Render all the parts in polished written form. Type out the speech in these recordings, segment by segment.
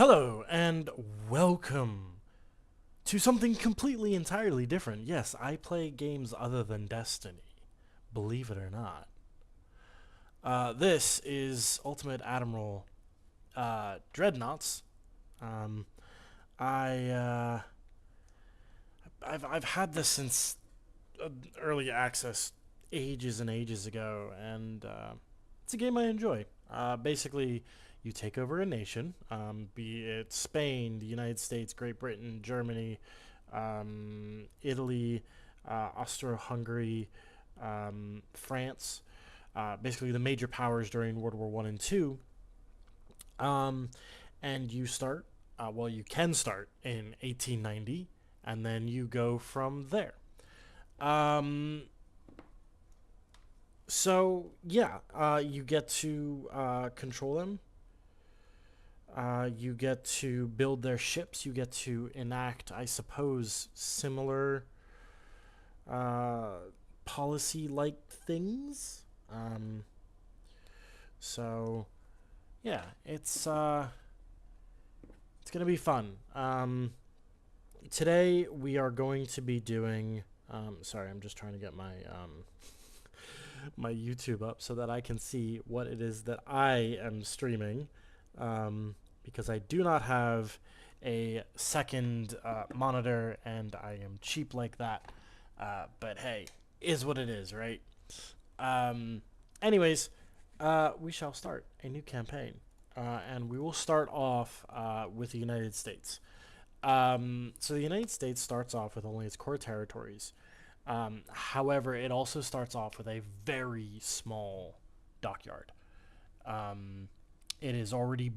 Hello and welcome to something completely entirely different. Yes, I play games other than Destiny, believe it or not. This is Ultimate Admiral Dreadnoughts. Um, I I've had this since early access ages and ages ago, and it's a game I enjoy. Basically, you take over a nation, be it Spain, the United States, Great Britain, Germany, Italy, Austro-Hungary, France. Basically, the major powers during World War One and Two. Um, and you start. Well, you can start in 1890, and then you go from there. Um, you get to control them. You get to build their ships. You get to enact, I suppose, similar uh, policy-like things. Um, so yeah, it's gonna be fun. Today we are going to be doing. Sorry, I'm just trying to get my YouTube up so that I can see what it is that I am streaming, because I do not have a second monitor and I am cheap like that. But hey, is what it is, right? Um, anyways, we shall start a new campaign, and we will start off with the United States. So the United States starts off with only its core territories. However, it also starts off with a very small dockyard. Um, it is already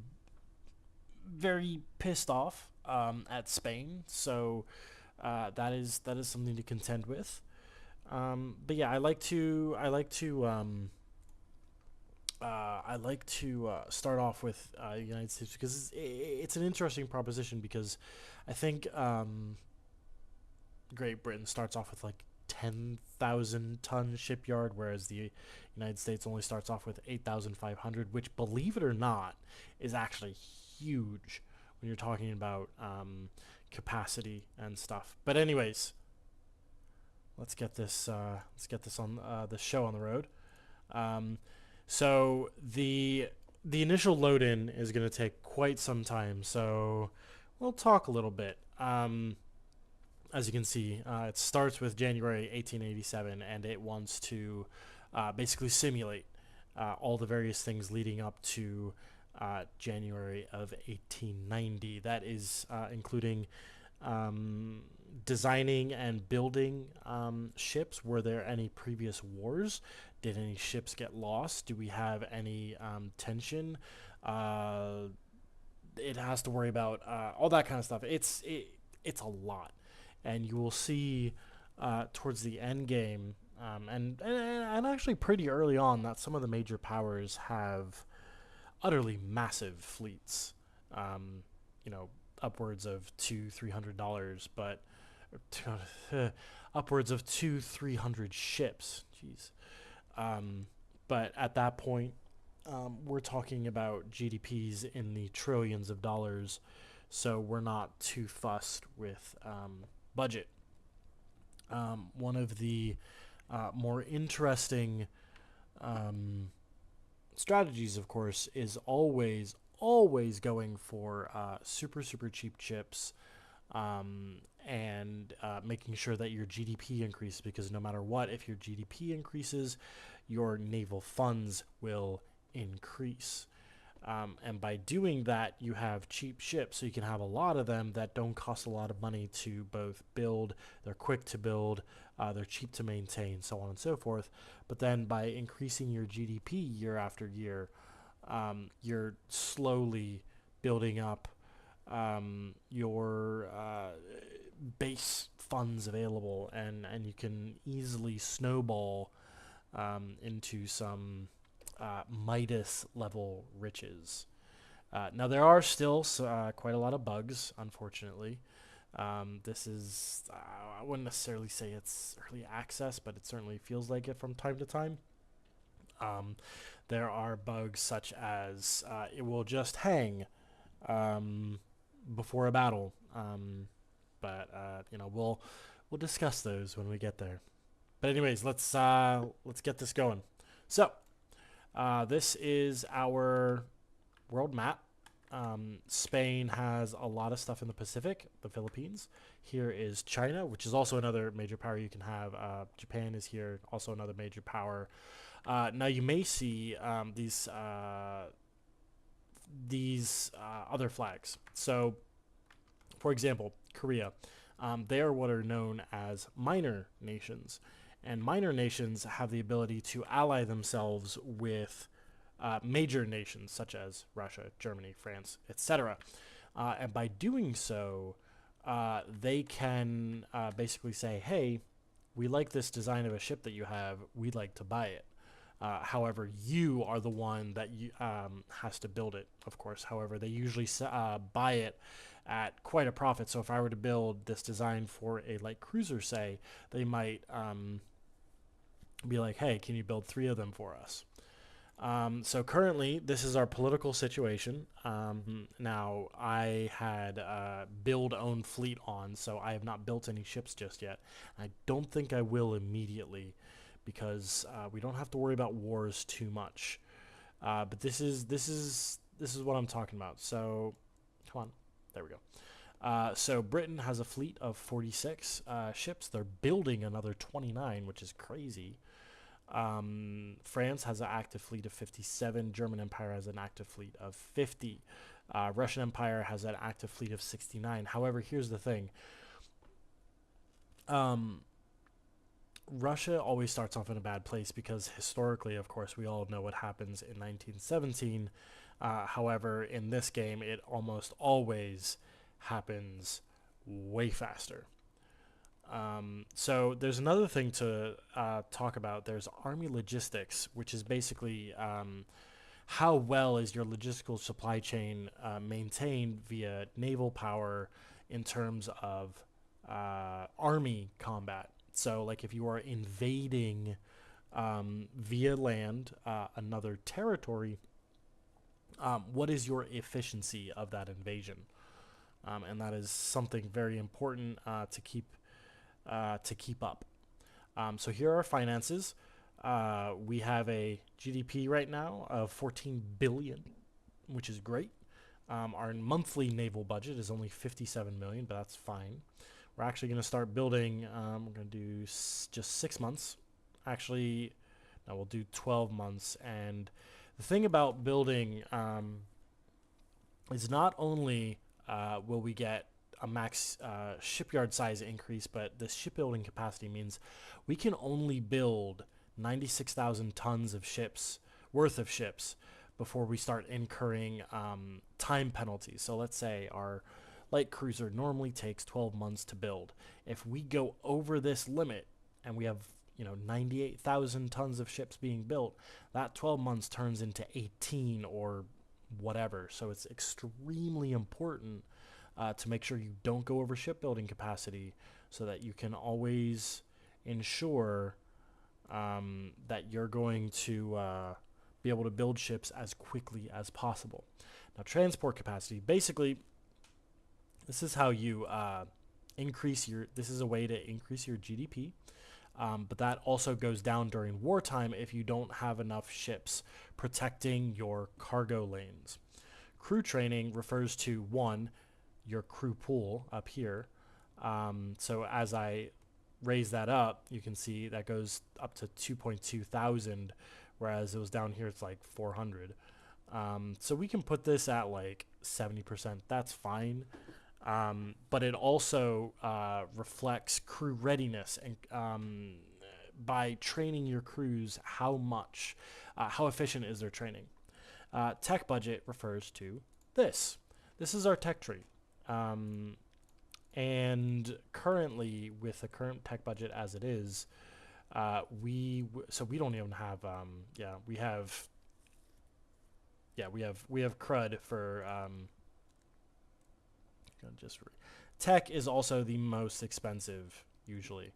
very pissed off at Spain, so that is something to contend with. But yeah, I like to start off with the United States because it's an interesting proposition because I think Great Britain starts off with like 10,000 ton shipyard, whereas the United States only starts off with 8,500, which, believe it or not, is actually huge when you're talking about capacity and stuff. But anyways, let's get this on the show on the road. Um, so the initial load in is going to take quite some time. So we'll talk a little bit. As you can see, it starts with January 1887, and it wants to basically simulate all the various things leading up to January of 1890. That is including um, designing and building ships. Were there any previous wars? Did any ships get lost? Do we have any tension? Uh, it has to worry about all that kind of stuff. It's a lot, and you will see towards the end game, and actually pretty early on, that some of the major powers have utterly massive fleets. Um, you know, upwards of $200-300, but upwards of 200-300 ships. Jeez. But at that point, we're talking about GDPs in the trillions of dollars, so we're not too fussed with budget. One of the more interesting um, strategies, of course, is always going for super cheap chips, and making sure that your GDP increases, because no matter what, if your GDP increases, your naval funds will increase. And by doing that, you have cheap ships, so you can have a lot of them that don't cost a lot of money to both build. They're quick to build, they're cheap to maintain, so on and so forth. But then by increasing your GDP year after year, you're slowly building up your base funds available, and you can easily snowball into some Midas level riches. Now there are still quite a lot of bugs, unfortunately. This is I wouldn't necessarily say it's early access, but it certainly feels like it from time to time. Um, there are bugs such as it will just hang before a battle. But you know, we'll discuss those when we get there. But anyways, let's get this going. So this is our world map. Spain has a lot of stuff in the Pacific, the Philippines. Here is China, which is also another major power you can have. Japan is here, also another major power. Now you may see these other flags. So, for example, Korea. They are what are known as minor nations, and minor nations have the ability to ally themselves with major nations such as Russia, Germany, France, etc. And by doing so, they can basically say, hey, we like this design of a ship that you have, we'd like to buy it. However, you are the one that has to build it, of course. However, they usually buy it at quite a profit. So if I were to build this design for a light cruiser, say, they might be like, hey, can you build 3 of them for us? So currently, this is our political situation. Now, I had build own fleet on, so I have not built any ships just yet. I don't think I will immediately, because we don't have to worry about wars too much. But this is what I'm talking about. So, come on, there we go. So Britain has a fleet of 46 ships. They're building another 29, which is crazy. France has an active fleet of 57. German Empire has an active fleet of 50. Russian Empire has an active fleet of 69. However, here's the thing. Russia always starts off in a bad place because historically, of course, we all know what happens in 1917. However, in this game, it almost always happens way faster. So there's another thing to talk about. There's army logistics, which is basically how well is your logistical supply chain maintained via naval power in terms of army combat. So, like, if you are invading via land another territory, what is your efficiency of that invasion? And that is something very important to keep up. So here are our finances. We have a GDP right now of 14 billion, which is great. Our monthly naval budget is only 57 million, but that's fine. We're actually going to start building. We're going to do just 6 months. Actually, no, we'll do 12 months. And the thing about building is not only will we get a max shipyard size increase, but the shipbuilding capacity means we can only build 96,000 tons of ships worth of ships before we start incurring time penalties. So let's say our light cruiser normally takes 12 months to build. If we go over this limit and we have 98,000 tons of ships being built, that 12 months turns into 18 or whatever. So it's extremely important to make sure you don't go over shipbuilding capacity, so that you can always ensure that you're going to be able to build ships as quickly as possible. Now, transport capacity, basically, this is how you this is a way to increase your GDP, but that also goes down during wartime if you don't have enough ships protecting your cargo lanes. Crew training refers to, one, your crew pool up here. So as I raise that up, you can see that goes up to 2.2 thousand, whereas it was down here, it's like 400. So we can put this at like 70%. That's fine. But it also reflects crew readiness, and by training your crews, how efficient is their training. Tech budget refers to this. This is our tech tree. And currently, with the current tech budget as it is, we don't even have we have CRUD for tech is also the most expensive usually.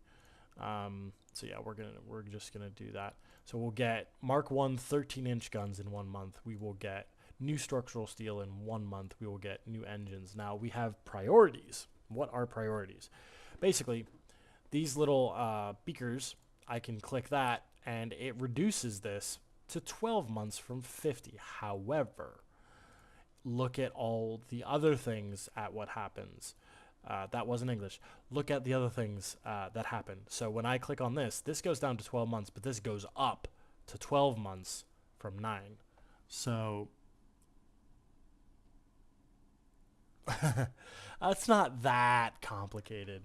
So yeah, we're just gonna do that. So we'll get Mark 1 13-inch guns in 1 month. We will get new structural steel. In 1 month, we will get new engines. Now, we have priorities. What are priorities? Basically, these little beakers, I can click that, and it reduces this to 12 months from 50. However, look at all the other things at what happens. That wasn't English. Look at the other things that happen. So when I click on this, this goes down to 12 months, but this goes up to 12 months from 9. So it's not that complicated.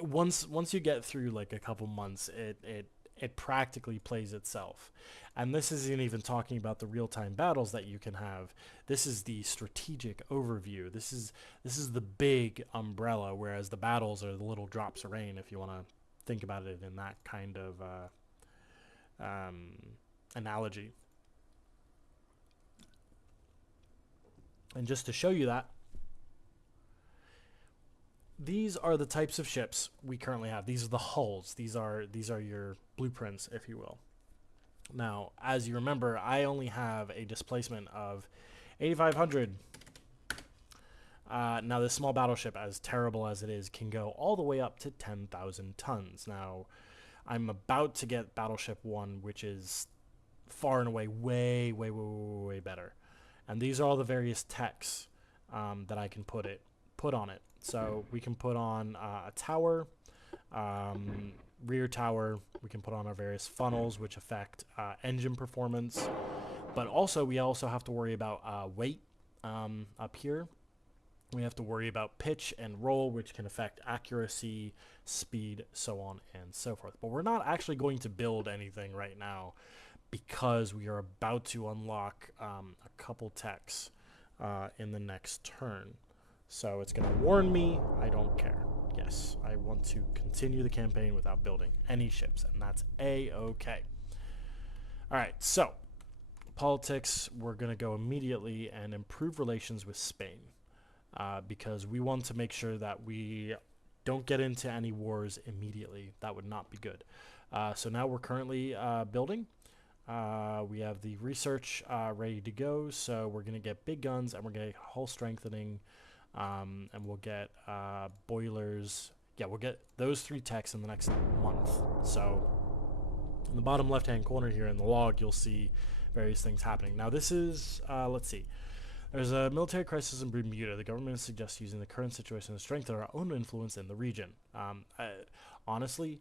Once you get through like a couple months, it practically plays itself. And this isn't even talking about the real-time battles that you can have. This is the strategic overview. This is the big umbrella, whereas the battles are the little drops of rain, if you want to think about it in that kind of analogy. And just to show you that, these are the types of ships we currently have. These are the hulls. These are your blueprints, if you will. Now, as you remember, I only have a displacement of 8,500. Now, this small battleship, as terrible as it is, can go all the way up to 10,000 tons. Now, I'm about to get Battleship 1, which is far and away way better. And these are all the various techs that I can put on it. So we can put on a tower, rear tower. We can put on our various funnels, which affect engine performance. But also, we also have to worry about weight up here. We have to worry about pitch and roll, which can affect accuracy, speed, so on and so forth. But we're not actually going to build anything right now because we are about to unlock a couple techs in the next turn. So it's going to warn me. I don't care. Yes, I want to continue the campaign without building any ships, and that's A-okay. All right, so politics, we're going to go immediately and improve relations with Spain because we want to make sure that we don't get into any wars immediately. That would not be good. So now we're currently building. We have the research ready to go, so we're going to get big guns, and we're going to get hull strengthening. And we'll get boilers. Yeah, we'll get those 3 techs in the next month. So in the bottom left-hand corner here in the log, you'll see various things happening. Now this is, let's see. There's a military crisis in Bermuda. The government suggests using the current situation to strengthen our own influence in the region. Honestly,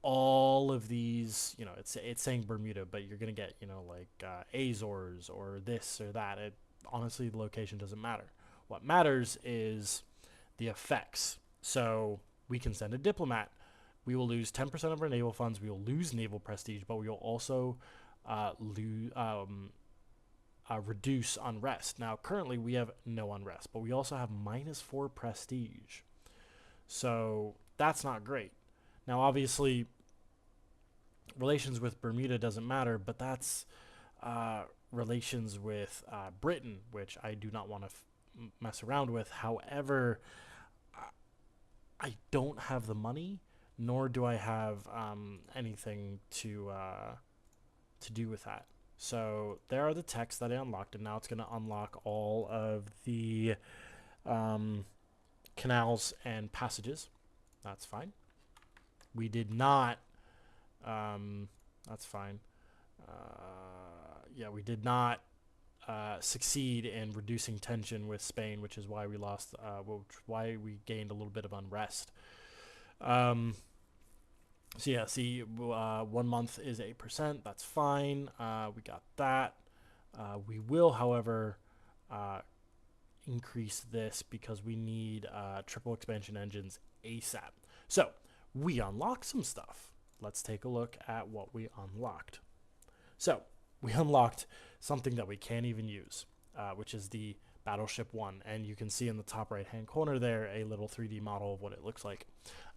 all of these, it's saying Bermuda, but you're going to get, like Azores or this or that. Honestly, the location doesn't matter. What matters is the effects. So we can send a diplomat. We will lose 10% of our naval funds. We will lose naval prestige, but we will also reduce unrest. Now, currently, we have no unrest, but we also have -4 prestige. So that's not great. Now, obviously, relations with Bermuda doesn't matter, but that's relations with Britain, which I do not want to mess around with. However, I don't have the money, nor do I have anything to do with that. So there are the techs that I unlocked, and now it's going to unlock all of the canals and passages. That's fine. We did not. That's fine. Yeah, we did not succeed in reducing tension with Spain, which is why we lost, why we gained a little bit of unrest. So yeah, see, 1 month is 8%. That's fine. We got that. We will, however, increase this because we need triple expansion engines ASAP. So we unlocked some stuff. Let's take a look at what we unlocked. So we unlocked something that we can't even use, which is the Battleship 1. And you can see in the top right-hand corner there a little 3D model of what it looks like.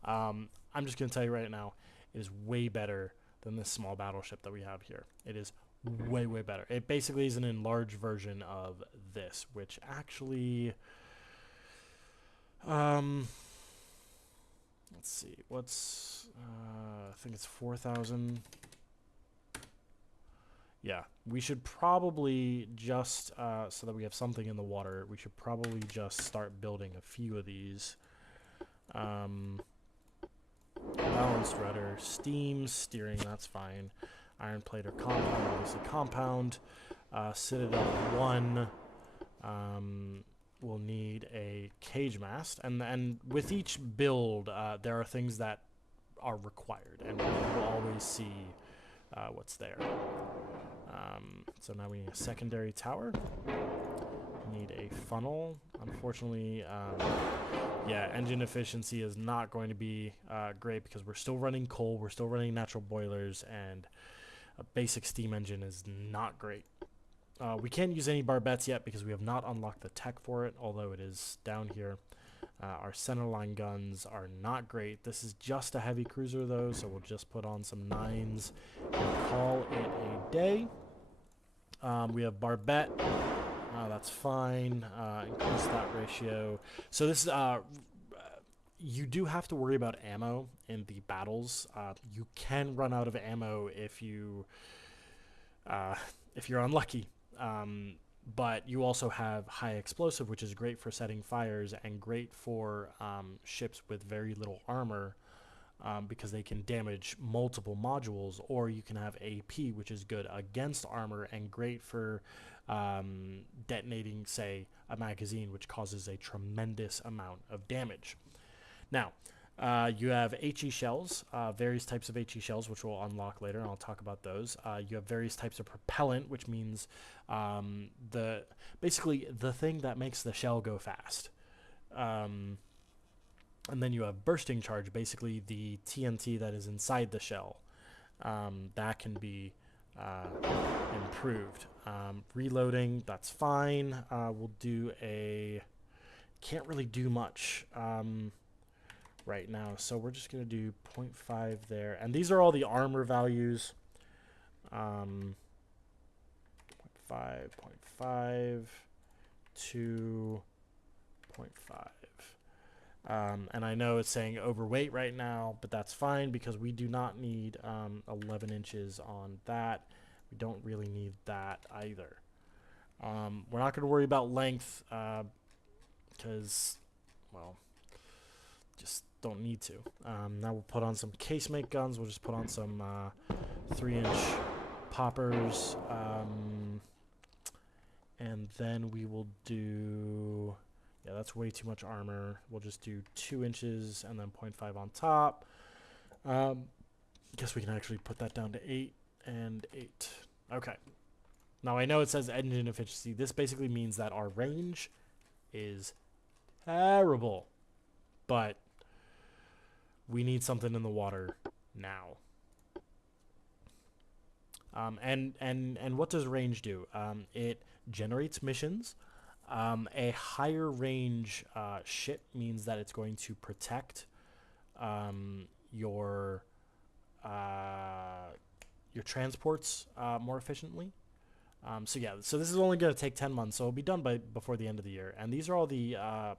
I'm just going to tell you right now, it is way better than this small battleship that we have here. It is way better. It basically is an enlarged version of this, which actually... let's see, what's... I think it's 4,000... Yeah, we should probably just, so that we have something in the water, we should probably just start building a few of these. Balanced rudder, steam, steering, that's fine. Iron plate or compound, obviously compound. Citadel 1, we'll need a cage mast. And with each build, there are things that are required, and we'll always see what's there. So now we need a secondary tower. We need a funnel. Unfortunately, yeah, engine efficiency is not going to be great because we're still running coal, we're still running natural boilers, and a basic steam engine is not great. We can't use any barbettes yet because we have not unlocked the tech for it, although it is down here. Our centerline guns are not great. This is just a heavy cruiser though, so we'll just put on some 9s and call it a day. We have barbette. That's fine. Increase that ratio. So this you do have to worry about ammo in the battles. You can run out of ammo if you're unlucky. But you also have high explosive, which is great for setting fires and great for ships with very little armor, because they can damage multiple modules. Or you can have AP, which is good against armor and great for detonating, say, a magazine, which causes a tremendous amount of damage. Now, you have HE shells, various types of HE shells, which we'll unlock later, and I'll talk about those. You have various types of propellant, which means basically the thing that makes the shell go fast. And then you have bursting charge, basically the TNT that is inside the shell. That can be improved. Reloading, that's fine. We'll do can't really do much right now, so we're just going to do 0.5 there. And these are all the armor values. 0.5, 0.5, 2, 0.5. And I know it's saying overweight right now, but that's fine because we do not need 11 inches on that. We don't really need that either. We're not going to worry about length because, well, just don't need to. Now we'll put on some casemate guns. We'll just put on some 3-inch poppers. And then we will do... Yeah, that's way too much armor. We'll just do 2 inches and then 0.5 on top. Guess we can actually put that down to 8 and 8. Okay. Now I know it says engine efficiency. This basically means that our range is terrible. But we need something in the water now. And what does range do? It generates missions. A higher range ship means that it's going to protect your transports more efficiently. So yeah, so this is only going to take 10 months, so it'll be done before the end of the year. And these are all the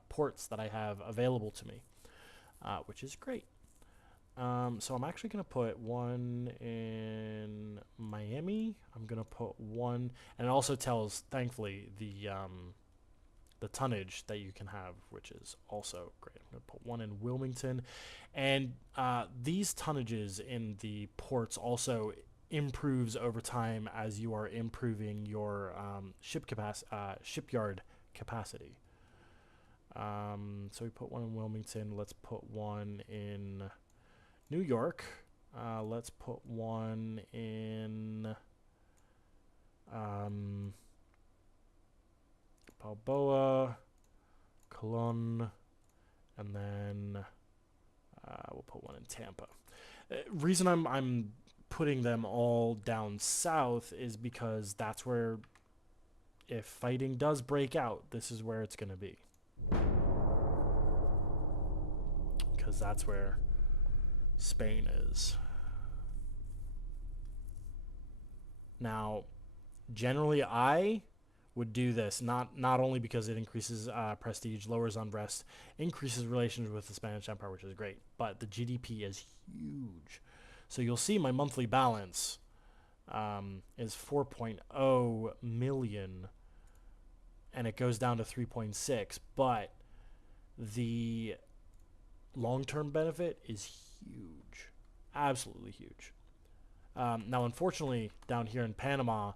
ports that I have available to me, which is great. So I'm actually going to put one in Miami. I'm going to put one, and it also tells, thankfully, the tonnage that you can have, which is also great. I'm going to put one in Wilmington. And these tonnages in the ports also improves over time as you are improving your shipyard capacity. So we put one in Wilmington. Let's put one in New York. Let's put one in Balboa, Cologne, and then we'll put one in Tampa. Reason I'm putting them all down south is because that's where, if fighting does break out, this is where it's going to be. Because that's where Spain is. Now, generally I would do this, not only because it increases prestige, lowers unrest, increases relations with the Spanish Empire, which is great, but the GDP is huge. So you'll see my monthly balance is 4.0 million, and it goes down to 3.6, but the long-term benefit is huge, absolutely huge. Now, unfortunately, down here in Panama,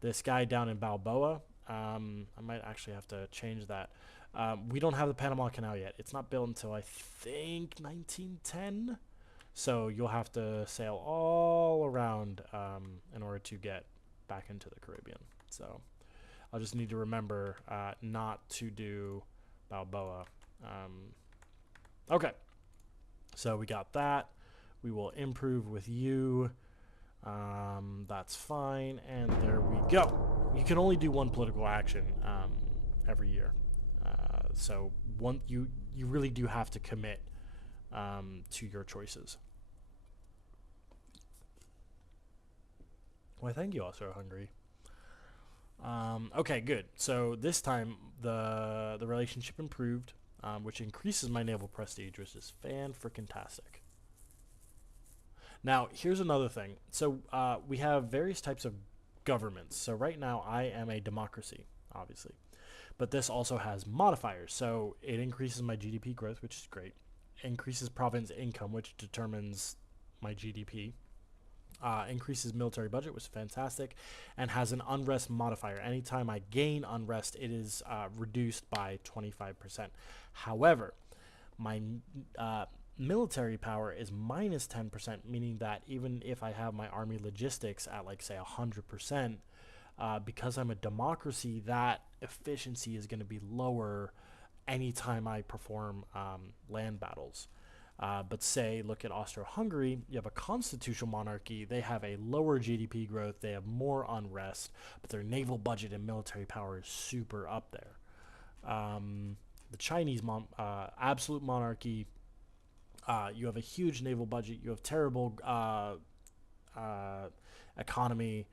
this guy down in Balboa, I might actually have to change that. We don't have the Panama Canal yet. It's not built until I think 1910. So you'll have to sail all around in order to get back into the Caribbean. So I'll just need to remember not to do Balboa. Okay, so we got that. We will improve with you. That's fine, and there we go. You can only do one political action every year. So you really do have to commit to your choices. Why, thank you, also Hungary. Okay, good. So this time the relationship improved, which increases my naval prestige, which is fan-freaking-tastic. Now, here's another thing. So we have various types of governments. So right now I am a democracy, obviously. But this also has modifiers. So it increases my GDP growth, which is great. Increases province income, which determines my GDP. Increases military budget, which is fantastic, and has an unrest modifier. Anytime I gain unrest, it is reduced by 25%. However, my military power is minus 10%, meaning that even if I have my army logistics at, like, say, 100%, because I'm a democracy, that efficiency is going to be lower anytime I perform land battles. But say, look at Austro-Hungary, you have a constitutional monarchy, they have a lower GDP growth, they have more unrest, but their naval budget and military power is super up there. The Chinese absolute monarchy, you have a huge naval budget, you have terrible economy.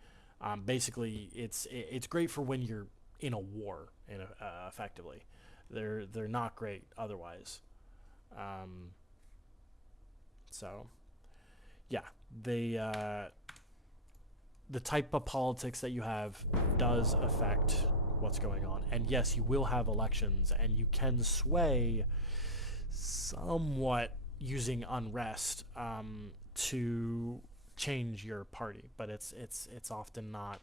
Basically, it's great for when you're in a war, effectively. They're not great otherwise. So, yeah, the type of politics that you have does affect what's going on. And yes, you will have elections, and you can sway somewhat using unrest to change your party, but it's often not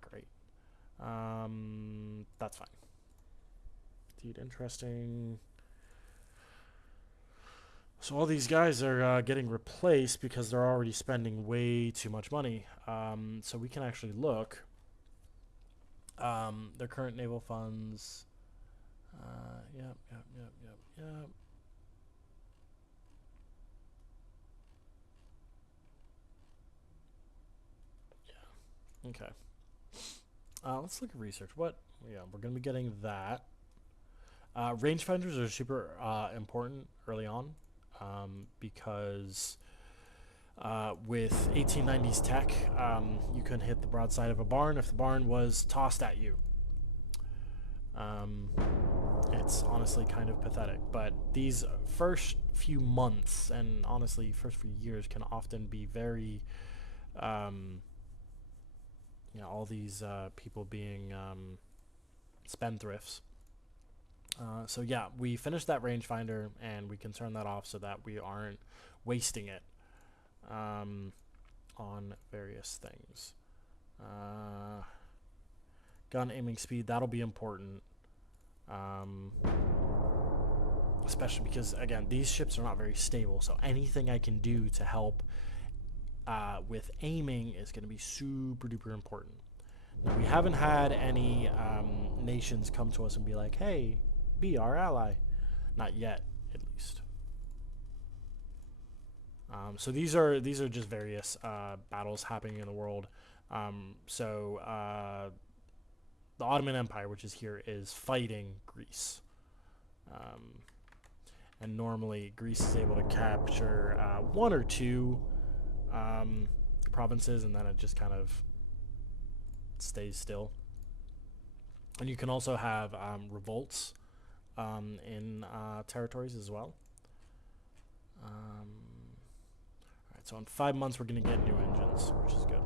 great. That's fine. Indeed, interesting. So all these guys are getting replaced because they're already spending way too much money. So we can actually look. Their current naval funds. Yep. Yeah. Okay. Let's look at research. What? Yeah, we're going to be getting that. Rangefinders are super important early on. Because with 1890s tech, you couldn't hit the broadside of a barn if the barn was tossed at you. It's honestly kind of pathetic, but these first few months, and honestly first few years, can often be very, all these people being spendthrifts. So yeah, we finished that rangefinder, and we can turn that off so that we aren't wasting it on various things. Gun aiming speed, that'll be important, especially because, again, these ships are not very stable, so anything I can do to help with aiming is going to be super duper important. Now, we haven't had any nations come to us and be like, hey, be our ally. Not yet, at least. So these are just various battles happening in the world. The Ottoman Empire, which is here, is fighting Greece. And normally Greece is able to capture one or two provinces, and then it just kind of stays still. And you can also have revolts in territories as well. Alright, Alright, so in 5 months we're going to get new engines, which is good.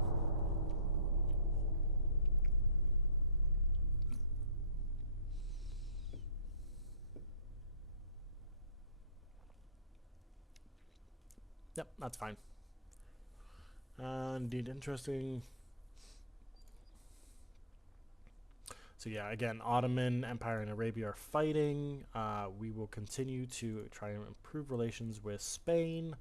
Yep, that's fine. Indeed, interesting. So yeah, again, Ottoman Empire and Arabia are fighting. We will continue to try and improve relations with Spain.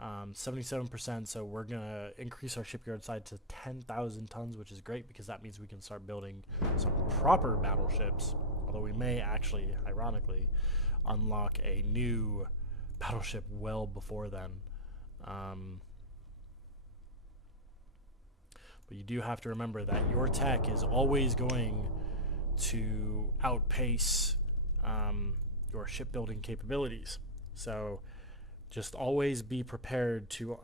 77%, so we're going to increase our shipyard side to 10,000 tons, which is great because that means we can start building some proper battleships. Although we may actually, ironically, unlock a new battleship well before then. But you do have to remember that your tech is always going to outpace your shipbuilding capabilities. So just always be prepared to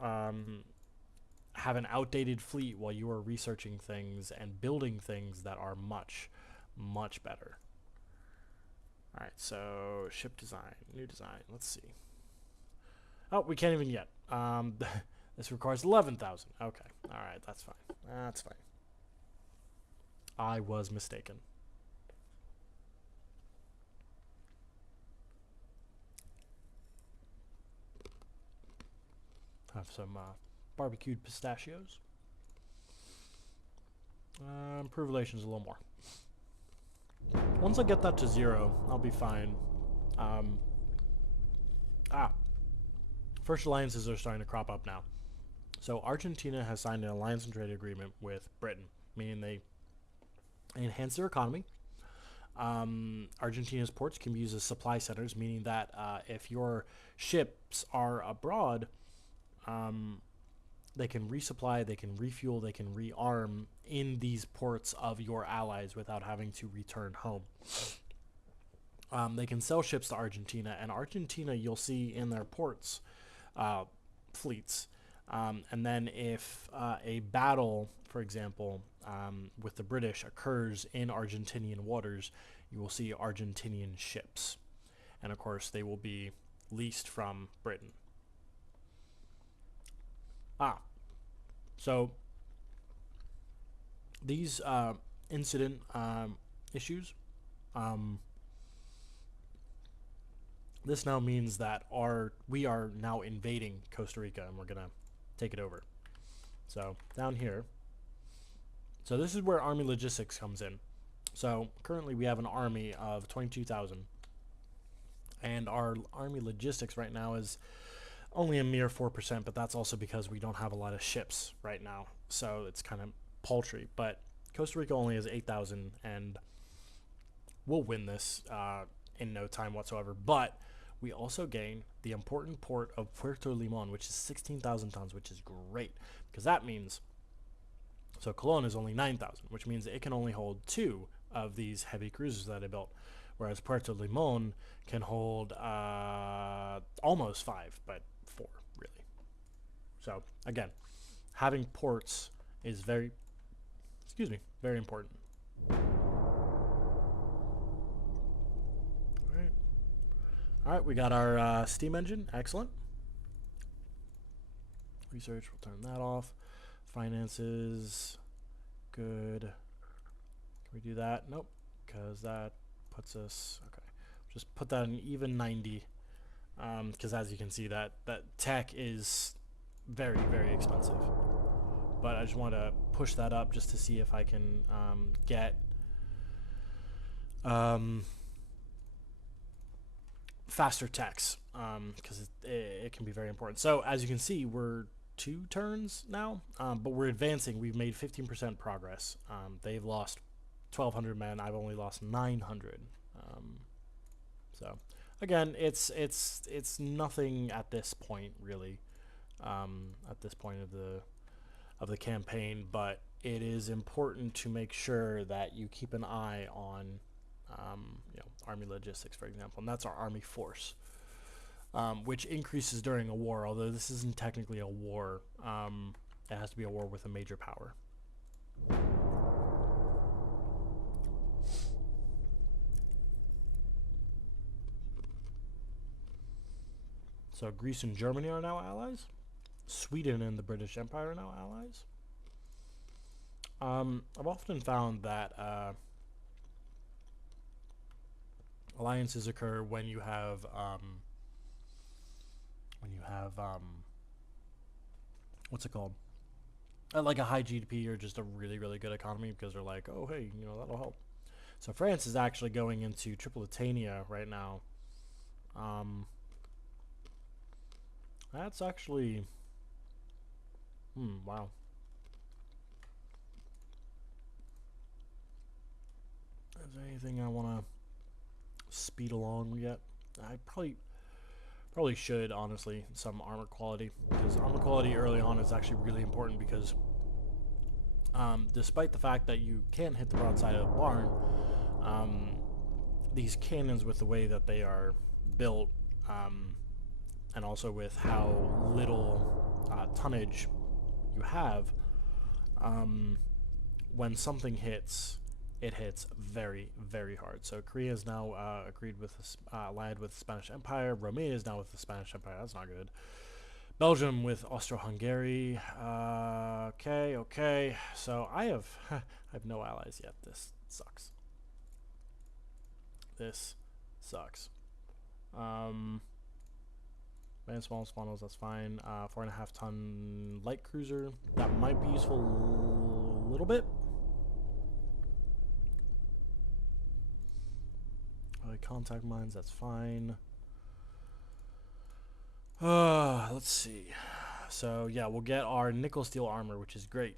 have an outdated fleet while you are researching things and building things that are much, much better. All right, so ship design, new design. Let's see. Oh, we can't even yet. This requires 11,000. Okay. All right, that's fine. That's fine. I was mistaken. Have some barbecued pistachios. Improve relations a little more. Once I get that to 0, I'll be fine. First alliances are starting to crop up now. So Argentina has signed an alliance and trade agreement with Britain, meaning they enhance their economy. Argentina's ports can be used as supply centers, meaning that if your ships are abroad, they can resupply, they can refuel, they can rearm in these ports of your allies without having to return home. They can sell ships to Argentina, and Argentina you'll see in their ports fleets. And then if a battle, for example, with the British occurs in Argentinian waters, you will see Argentinian ships. And of course, they will be leased from Britain. So these incident issues, this now means that we are now invading Costa Rica, and we're going to take it over. So down here, so this is where Army Logistics comes in. So currently we have an army of 22,000, and our Army Logistics right now is only a mere 4%, but that's also because we don't have a lot of ships right now, so it's kind of paltry. But Costa Rica only has 8,000, and we'll win this in no time whatsoever. But we also gain the important port of Puerto Limon, which is 16,000 tons, which is great, because that means, so Colon is only 9,000, which means it can only hold 2 of these heavy cruisers that I built, whereas Puerto Limon can hold almost 5, but 4, really. So, again, having ports is very important. All right, we got our steam engine. Excellent. Research, we'll turn that off. Finances, good. Can we do that? Nope, because that puts us, okay. Just put that in even 90, because as you can see, that tech is very, very expensive. But I just want to push that up just to see if I can get faster techs, because it can be very important. So as you can see, we're 2 turns now, but we're advancing. We've made 15% progress. They've lost 1,200 men. I've only lost 900. So again, it's nothing at this point, really. At this point of the campaign, but it is important to make sure that you keep an eye on Army Logistics, for example, and that's our Army Force, which increases during a war, although this isn't technically a war. It has to be a war with a major power. So Greece and Germany are now allies. Sweden and the British Empire are now allies. I've often found that alliances occur when you have what's it called? Like a high GDP or just a really, really good economy, because they're like, oh, hey, that'll help. So France is actually going into Tripolitania right now. That's actually, wow. Is there anything I want to speed along yet? I probably should, honestly, some armor quality, because armor quality early on is actually really important, because despite the fact that you can't hit the broadside of the barn, these cannons, with the way that they are built, and also with how little tonnage you have, when something hits, it hits very, very hard. So Korea is now allied with the Spanish Empire. Romania is now with the Spanish Empire. That's not good. Belgium with Austro-Hungary. Okay. So I have no allies yet. This sucks. Man, small funnels, that's fine. 4.5 ton light cruiser. That might be useful a little bit. Contact mines, that's fine. Let's see. So yeah, we'll get our nickel steel armor, which is great,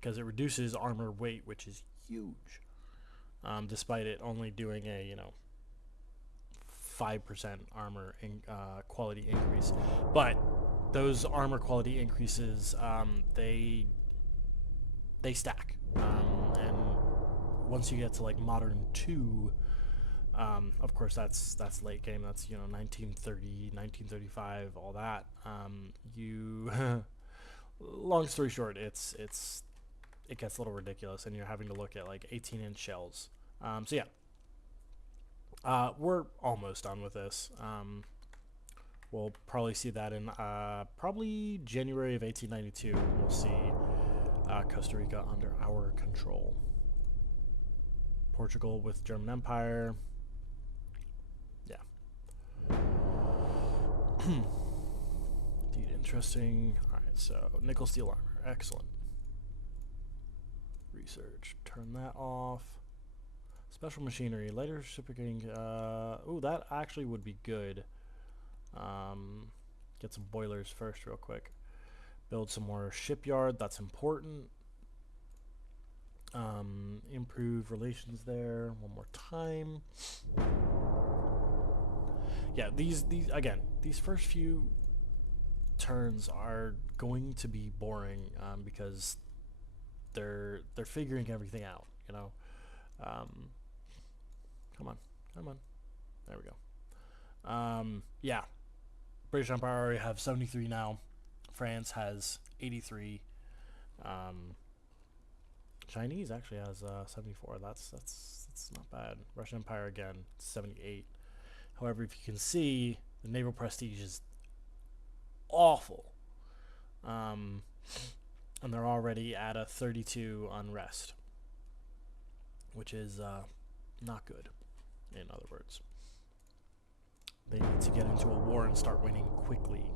because it reduces armor weight, which is huge. Despite it only doing a 5% armor quality increase, but those armor quality increases, they stack, and once you get to like modern 2, of course that's late game, that's 1930, 1935, all that, you long story short, it gets a little ridiculous, and you're having to look at like 18-inch shells. So yeah, we're almost done with this. We'll probably see that in probably January of 1892. We'll see Costa Rica under our control. Portugal with German Empire. Yeah. Indeed, interesting. All right, so nickel steel armor, excellent. Research, turn that off. Special machinery, lighter shipping. Ooh, that actually would be good. Get some boilers first, real quick. Build some more shipyard. That's important. Improve relations there. One more time. Yeah, these first few turns are going to be boring, because they're figuring everything out. Come on. There we go. Yeah. British Empire already have 73 now. France has 83. Chinese actually has 74. That's not bad. Russian Empire again, 78. However, if you can see, the naval prestige is awful. And they're already at a 32 unrest, which is not good. In other words, they need to get into a war and start winning quickly,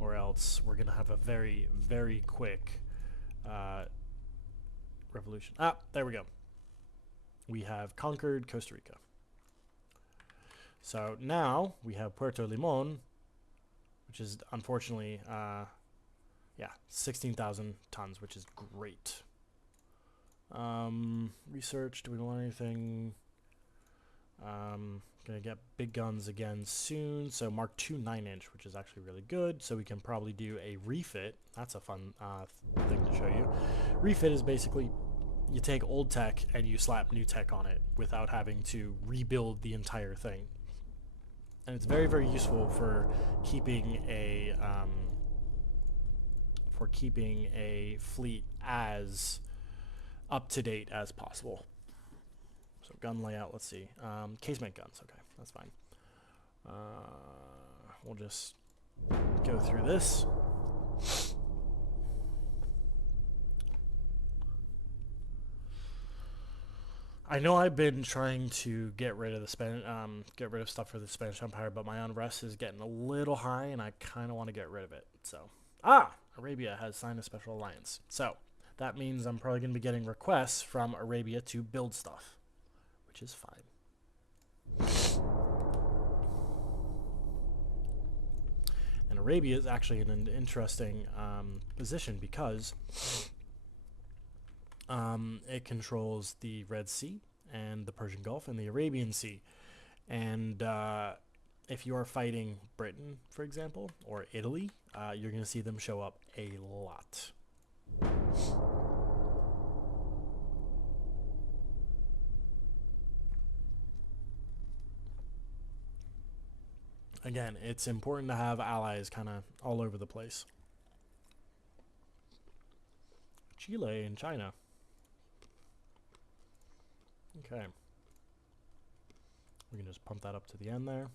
or else we're gonna have a very, very quick revolution. There we go. We have conquered Costa Rica. So now we have Puerto Limon, which is unfortunately 16,000 tons, which is great. Research, do we want anything? Gonna get big guns again soon. So Mark II 9-inch, which is actually really good. So we can probably do a refit. That's a fun thing to show you. Refit is basically you take old tech and you slap new tech on it without having to rebuild the entire thing. And it's very, very useful for keeping a fleet as up to date as possible. So gun layout, let's see. Casement guns, okay, that's fine. We'll just go through this. I know I've been trying to get rid of stuff for the Spanish Empire, but my unrest is getting a little high, and I kind of want to get rid of it. So, Arabia has signed a special alliance. So that means I'm probably going to be getting requests from Arabia to build stuff, which is fine. And Arabia is actually in an interesting position because it controls the Red Sea and the Persian Gulf and the Arabian Sea. And if you are fighting Britain, for example, or Italy, you're going to see them show up a lot. Again, it's important to have allies kind of all over the place. Chile and China. Okay. We can just pump that up to the end there.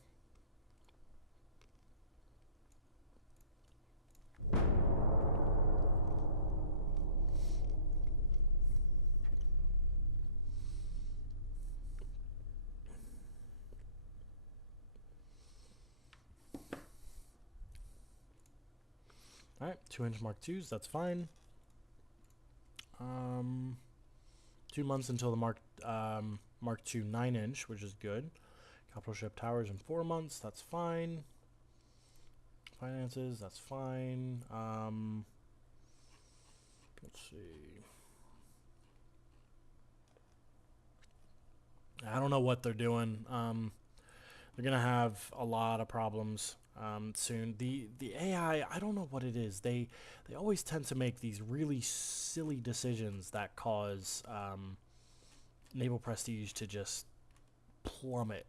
Alright, 2-inch Mark IIs, that's fine. 2 months until the Mark II 9-inch, which is good. Capital ship towers in 4 months, that's fine. Finances, that's fine. Let's see. I don't know what they're doing. They're gonna have a lot of problems soon. The AI, I don't know what it is. They always tend to make these really silly decisions that cause naval prestige to just plummet,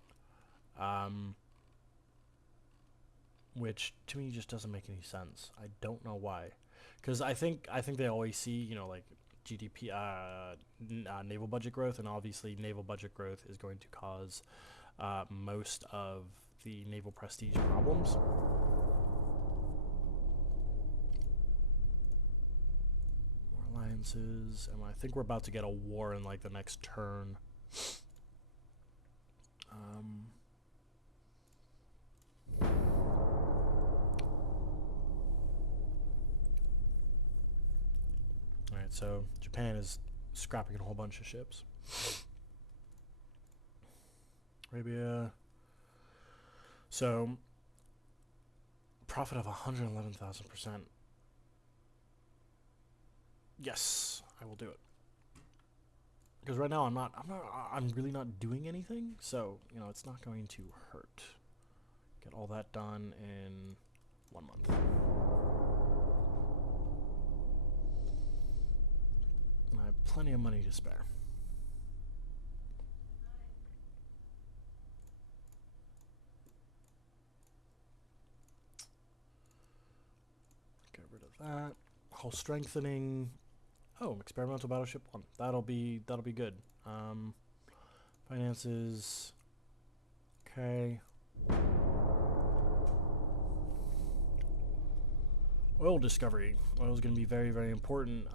which to me just doesn't make any sense. I don't know why, because I think they always see, you know, like GDP, naval budget growth, and obviously naval budget growth is going to cause most of the naval prestige problems. More alliances, and I think we're about to get a war in like the next turn. Alright, so Japan is scrapping a whole bunch of ships. Arabia. So, profit of 111,000%. Yes, I will do it. Because right now I'm really not doing anything, so, you know, it's not going to hurt. Get all that done in 1 month. I have plenty of money to spare. Get rid of that. Hull strengthening. Oh, experimental battleship 1. That'll be good. Finances. Okay. Oil discovery. Oil is going to be very, very important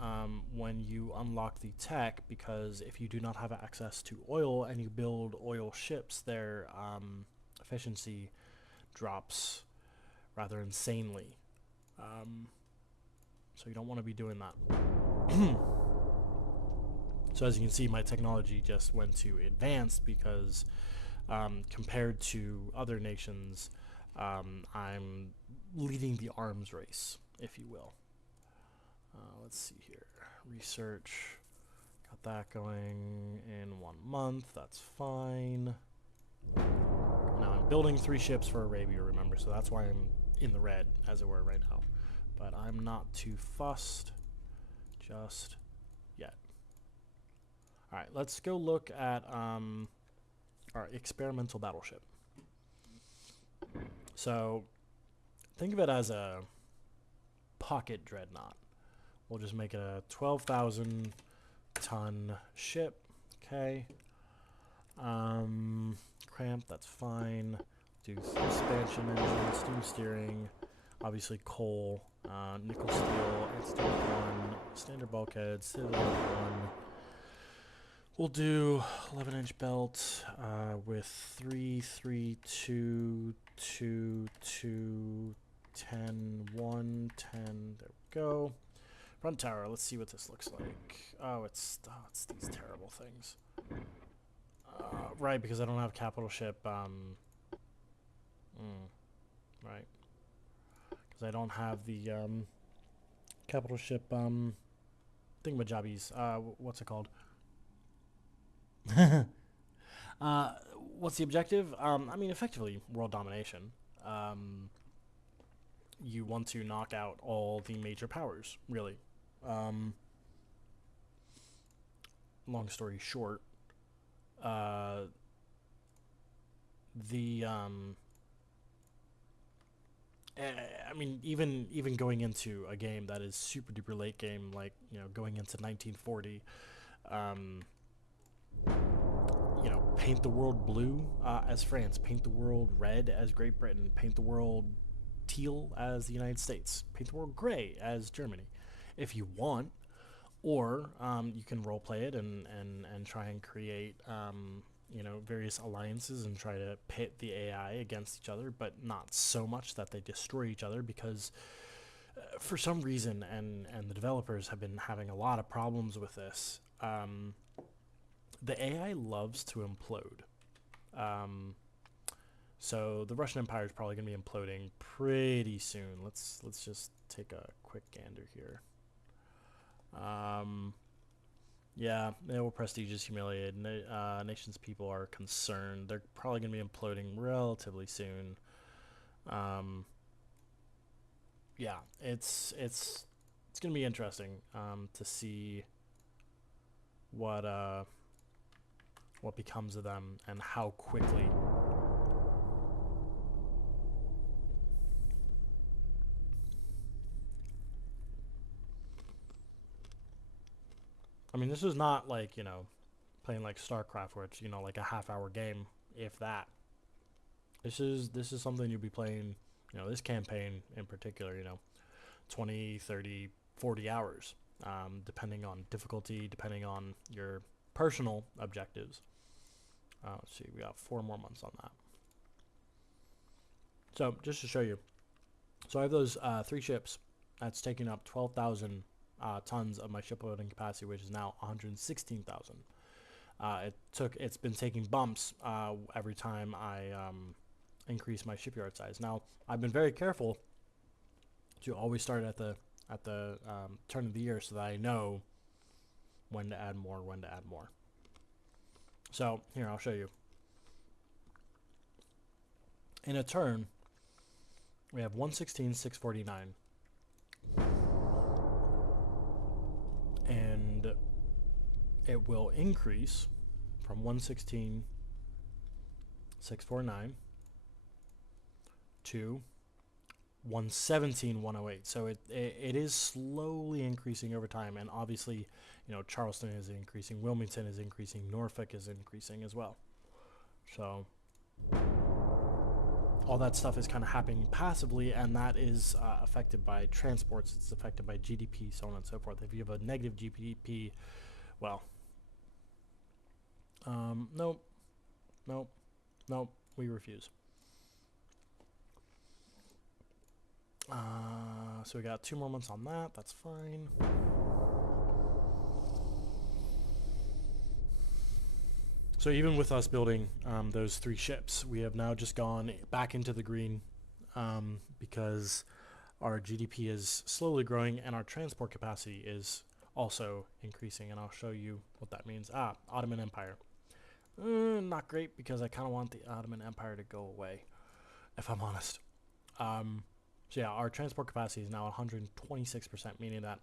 when you unlock the tech, because if you do not have access to oil and you build oil ships, their efficiency drops rather insanely. So you don't want to be doing that. So as you can see, my technology just went to advanced because compared to other nations, I'm leading the arms race, if you will. Let's see here. Research. Got that going in 1 month. That's fine. Now I'm building 3 ships for Arabia, remember, so that's why I'm in the red, as it were, right now. But I'm not too fussed just yet. Alright, let's go look at our experimental battleship. So, think of it as a pocket dreadnought. We'll just make it a 12,000 ton ship. Okay. Cramped, that's fine. Do expansion engine, steam steering. Obviously coal, nickel steel, steel 1, standard bulkhead, steel 1. We'll do 11-inch belt with 3, 3, 2, 2, 2, 10, 1, 10. There we go. Front tower. Let's see what this looks like. Oh, it's these terrible things. Right, because I don't have capital ship. Right. Because I don't have the capital ship thingamajobbies. What's it called? What's the objective? I mean, effectively, world domination. You want to knock out all the major powers, really. Long story short, I mean, even going into a game that is super duper late game, like going into 1940, paint the world blue as France, paint the world red as Great Britain, paint the world teal as the United States, paint the world gray as Germany, if you want, or you can role play it and try and create various alliances and try to pit the AI against each other, but not so much that they destroy each other, because for some reason, and the developers have been having a lot of problems with this, the AI loves to implode. So the Russian Empire is probably going to be imploding pretty soon. Let's just take a quick gander here. Yeah, prestige is humiliated. Nation's people are concerned. They're probably going to be imploding relatively soon. Yeah, it's going to be interesting to see what becomes of them and how quickly. I mean, this is not like, playing like StarCraft, where it's, like a half-hour game, if that. This is something you'll be playing, this campaign in particular, 20, 30, 40 hours, depending on difficulty, depending on your personal objectives. Let's see, we got 4 more months on that. So, just to show you. So, I have those 3 ships. That's taking up 12,000 tons of my shiploading capacity, which is now 116,000. It's been taking bumps every time I increase my shipyard size. Now, I've been very careful to always start at the turn of the year, so that I know when to add more, So here, I'll show you. In a turn, we have 116, 649. And it will increase from 116, 649 to 117, 108. So it is slowly increasing over time, and obviously, Charleston is increasing, Wilmington is increasing, Norfolk is increasing as well. So all that stuff is kind of happening passively, and that is affected by transports. It's affected by GDP, so on and so forth. If you have a negative GDP, well, nope, we refuse. So we got 2 more months on that. That's fine. So even with us building those 3 ships, we have now just gone back into the green because our GDP is slowly growing and our transport capacity is also increasing. And I'll show you what that means. Ottoman Empire. Not great, because I kind of want the Ottoman Empire to go away, if I'm honest. So yeah, our transport capacity is now 126%, meaning that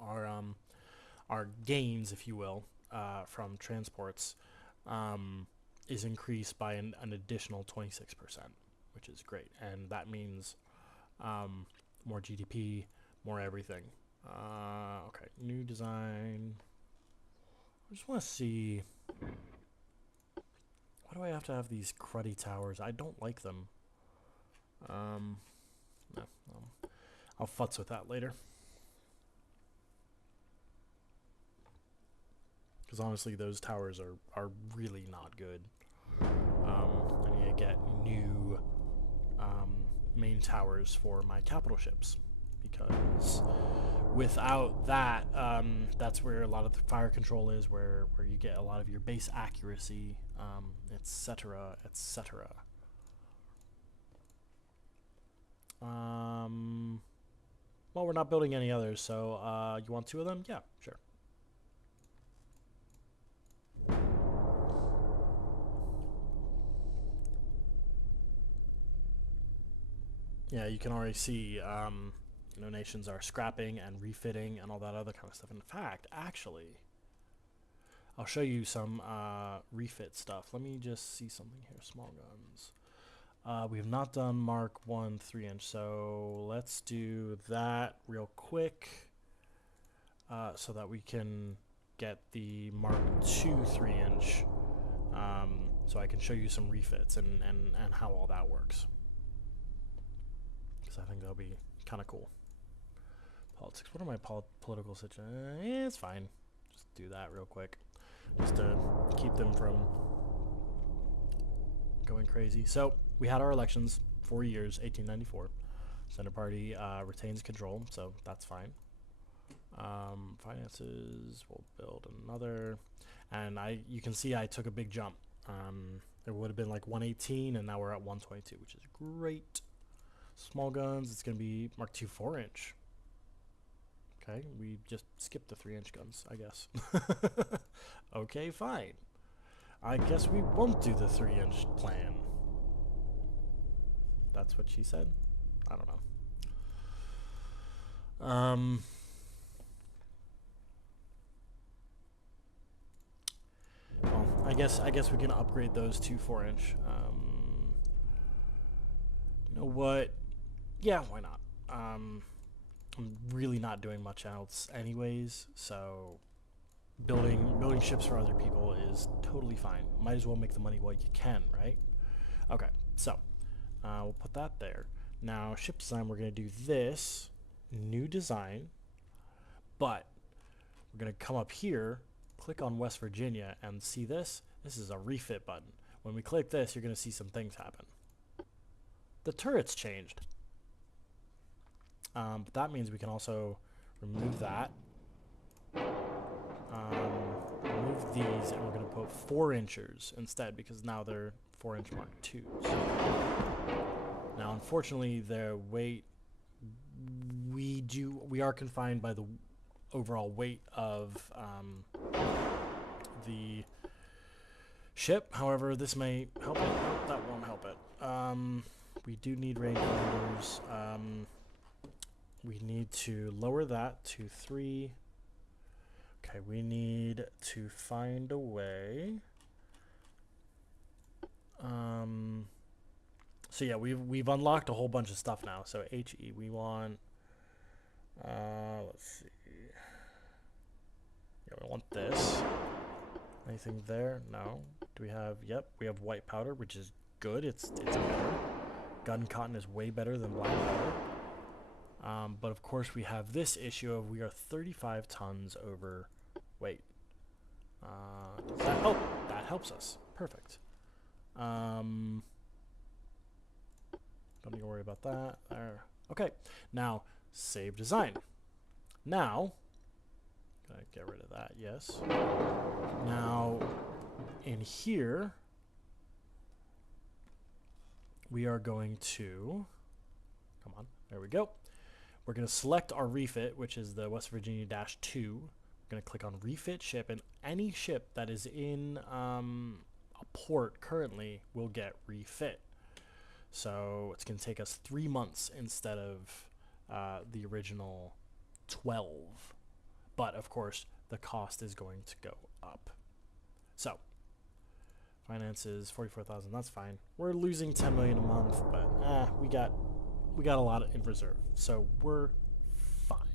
our gains, if you will, from transports is increased by an additional 26%, which is great. And that means more GDP, more everything. Okay, new design. I just want to see, why do I have to have these cruddy towers? I don't like them. No, I'll futz with that later. Because honestly, those towers are really not good. I need to get new main towers for my capital ships, because without that, that's where a lot of the fire control is, where you get a lot of your base accuracy, etc., etc. Well, we're not building any others, so you want 2 of them? Yeah, sure. Yeah, you can already see, nations are scrapping and refitting and all that other kind of stuff. In fact, actually, I'll show you some refit stuff. Let me just see something here. Small guns. We have not done Mark 1 3-inch, so let's do that real quick so that we can get the Mark 2 3-inch, so I can show you some refits and how all that works. Because I think that'll be kind of cool. Politics. What are my political situations? Yeah, it's fine. Just do that real quick, just to keep them from going crazy. So we had our elections, 4 years, 1894. Center Party retains control, so that's fine. Finances, we'll build another, and you can see I took a big jump. It would have been like 118, and now we're at 122, which is great. Small guns, it's going to be Mark II 4-inch. Okay, we just skipped the 3-inch guns, I guess. Okay, fine. I guess we won't do the 3-inch plan. That's what she said? I don't know. Well, I guess we can upgrade those to 4-inch. You know what? Yeah, why not? I'm really not doing much else anyways, so building ships for other people is totally fine. Might as well make the money while you can, right? Okay, so we'll put that there. Now, ship design, we're going to do this new design, but we're going to come up here, click on West Virginia, and see this. This is a refit button. When we click this, you're going to see some things happen. The turret's changed. But that means we can also remove that. Remove these, and we're going to put 4-inchers instead, because now they're 4-inch Mark IIs. Now, unfortunately, their weight, we are confined by the overall weight of the ship. However, this may help it. Nope, that won't help it. We do need rangefinders. We need to lower that to 3. Okay, we need to find a way. So yeah, we've unlocked a whole bunch of stuff now. So HE, we want. Let's see. Yeah, we want this. Anything there? No. Do we have? Yep, we have white powder, which is good. It's better. Gun cotton is way better than black powder. But of course, we have this issue of we are 35 tons over weight. That helps us. Perfect. Don't need to worry about that. There. Okay. Now, save design. Now, gotta get rid of that. Yes. Now, in here, we are going to. Come on. There we go. We're going to select our refit, which is the West Virginia -2. We're going to click on refit ship, and any ship that is in a port currently will get refit. So it's going to take us 3 months instead of the original 12. But of course, the cost is going to go up. So finances 44,000. That's fine. We're losing 10 million a month, but we got a lot in reserve, so we're fine.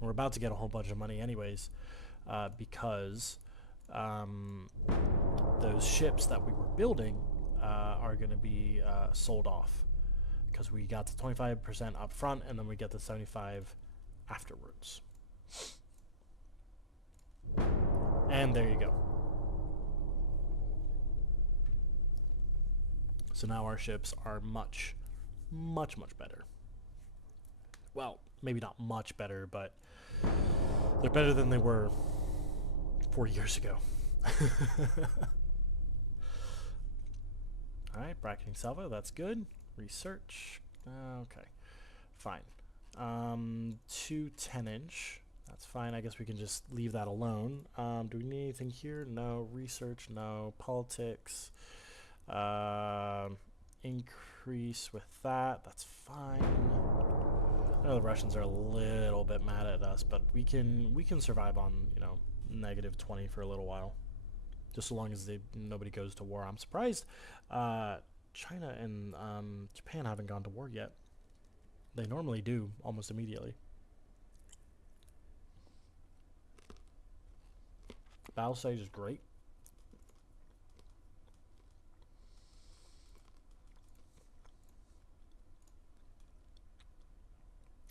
We're about to get a whole bunch of money anyways, because those ships that we were building are going to be sold off, because we got the 25% up front and then we get the 75 afterwards. And there you go. So now our ships are much, much, much better. Well, maybe not much better, but they're better than they were 4 years ago. Alright, bracketing salvo, that's good. Research. Okay, fine. 2 10-inch. That's fine. I guess we can just leave that alone. Do we need anything here? No. Research? No. Politics. Increase with that. That's fine. I know the Russians are a little bit mad at us, but we can survive on, you know, -20 for a little while, just so long as nobody goes to war. I'm surprised China and Japan haven't gone to war yet. They normally do almost immediately. Battle stage is great.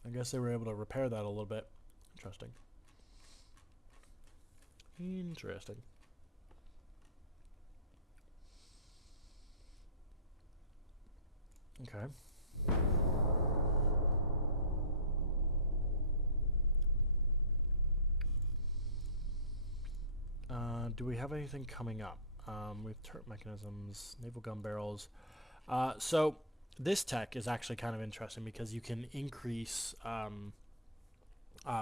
I guess they were able to repair that a little bit. Interesting. Interesting. Okay. Do we have anything coming up? We have turret mechanisms, naval gun barrels. So this tech is actually kind of interesting because you can increase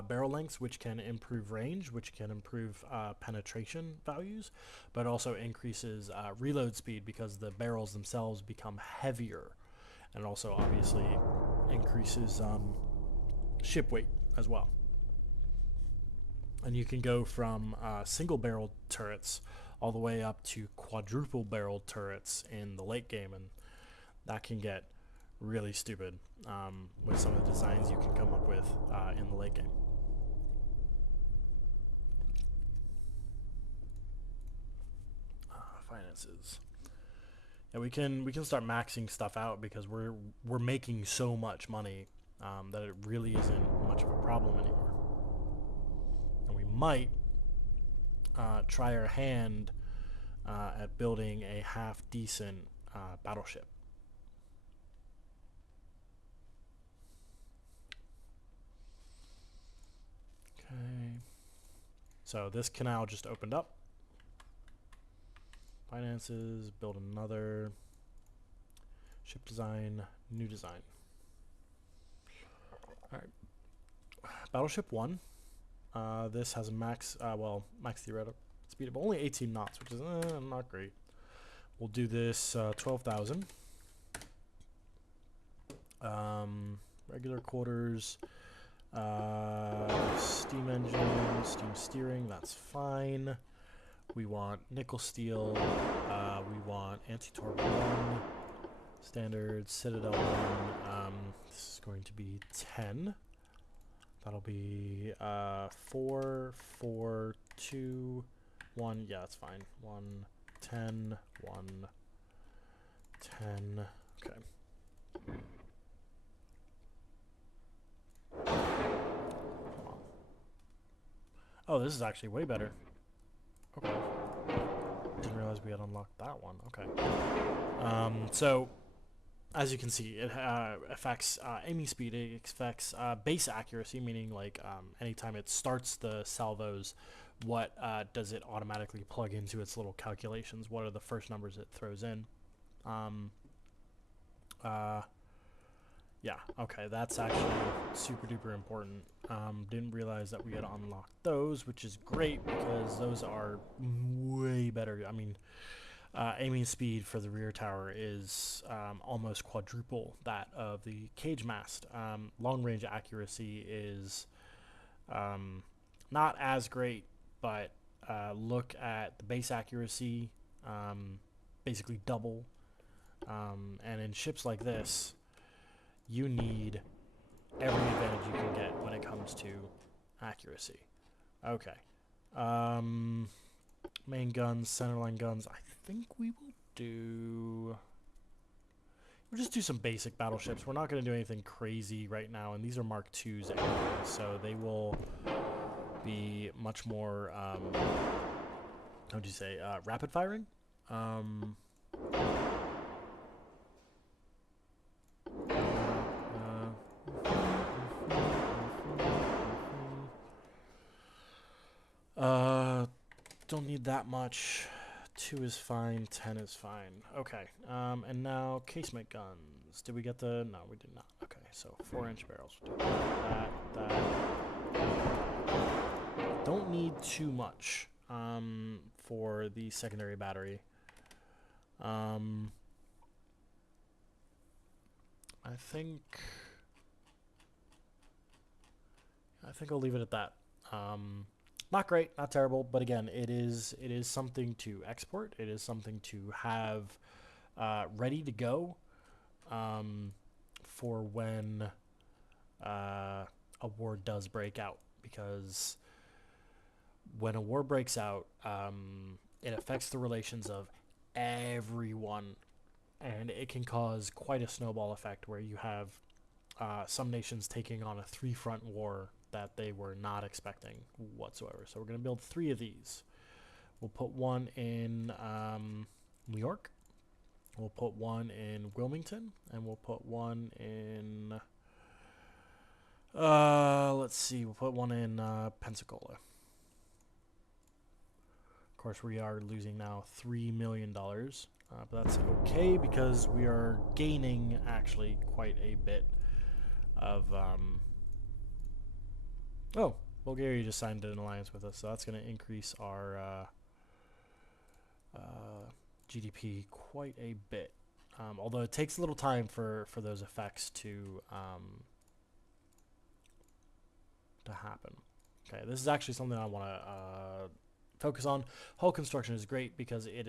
barrel lengths, which can improve range, which can improve penetration values, but also increases reload speed because the barrels themselves become heavier, and also obviously increases ship weight as well. And you can go from single barrel turrets all the way up to quadruple barrel turrets in the late game, and that can get really stupid with some of the designs you can come up with in the late game. Finances. Yeah, we can start maxing stuff out because we're making so much money that it really isn't much of a problem anymore. And we might try our hand at building a half decent battleship. Okay. So this canal just opened up. Finances, build another. Ship design, new design. Alright. Battleship 1. This has a max, max theoretical speed of only 18 knots, which is not great. We'll do this 12,000. Regular quarters. Steam engine, steam steering, that's fine. We want nickel steel. We want anti-torp 1. Standard, Citadel 1. This is going to be 10. That'll be 4, 4, 2, 1. Yeah, that's fine. 1, 10, 1, 10. Okay. Oh, this is actually way better. Okay. Didn't realize we had unlocked that one. Okay. So, as you can see, it affects aiming speed. It affects base accuracy, meaning like anytime it starts the salvos, what does it automatically plug into its little calculations? What are the first numbers it throws in? Yeah, okay, that's actually super duper important. Didn't realize that we had unlocked those, which is great because those are way better. I mean, aiming speed for the rear tower is almost quadruple that of the cage mast. Long range accuracy is not as great, but look at the base accuracy, basically double. And in ships like this, you need every advantage you can get when it comes to accuracy. Okay. Main guns, centerline guns. I think we will do... we'll just do some basic battleships. We're not going to do anything crazy right now, and these are Mark IIs anyway, so they will be much more, how would you say, rapid firing? Don't need that much. 2 is fine, 10 is fine. Okay, and now casement guns. Did we get the... No, we did not. Okay, so 4-inch barrels. We'll do that. Don't need too much for the secondary battery. I think I'll leave it at that. Not great, not terrible, but again, it is something to export. It is something to have ready to go for when a war does break out. Because when a war breaks out, it affects the relations of everyone, and it can cause quite a snowball effect where you have some nations taking on a 3-front war that they were not expecting whatsoever. So we're going to build 3 of these. We'll put one in New York. We'll put one in Wilmington, and we'll put one in let's see, we'll put one in Pensacola. Of course, we are losing now $3 million, but that's okay because we are gaining actually quite a bit of oh, Bulgaria just signed an alliance with us, so that's going to increase our GDP quite a bit. Although it takes a little time for those effects to happen. Okay, this is actually something I want to focus on. Hull construction is great because it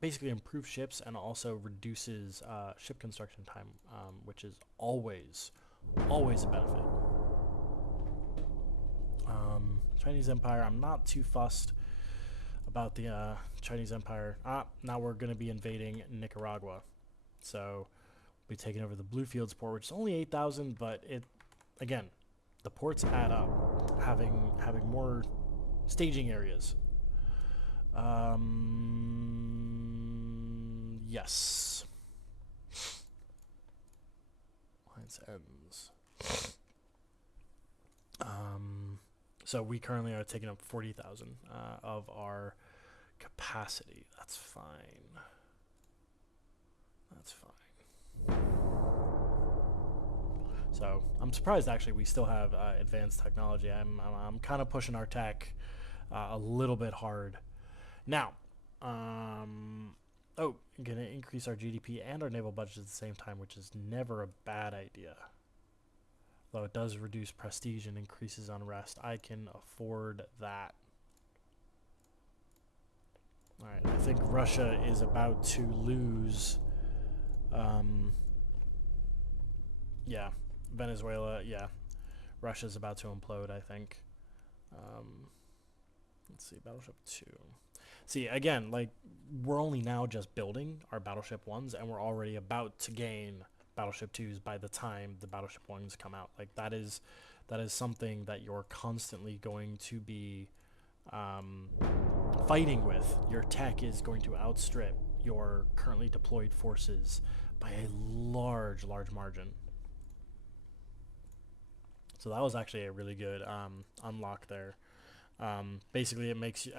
basically improves ships and also reduces ship construction time, which is always a benefit. Chinese Empire, I'm not too fussed about the Chinese Empire. Now we're going to be invading Nicaragua. So we'll be taking over the Bluefields port, which is only 8,000, but it, again, the ports add up, having more staging areas. Yes. Lines ends. So we currently are taking up 40,000 of our capacity. That's fine. That's fine. So I'm surprised actually we still have advanced technology. I'm kind of pushing our tech a little bit hard. Now, oh, gonna increase our GDP and our naval budget at the same time, which is never a bad idea. Though it does reduce prestige and increases unrest. I can afford that. Alright, I think Russia is about to lose. Yeah, Venezuela, yeah. Russia's about to implode, I think. Let's see, Battleship 2. See, again, like, we're only now just building our Battleship 1s, and we're already about to gain Battleship 2s by the time the Battleship 1s come out. Like, that is something that you're constantly going to be fighting with. Your tech is going to outstrip your currently deployed forces by a large margin. So that was actually a really good unlock there. Basically, it makes you,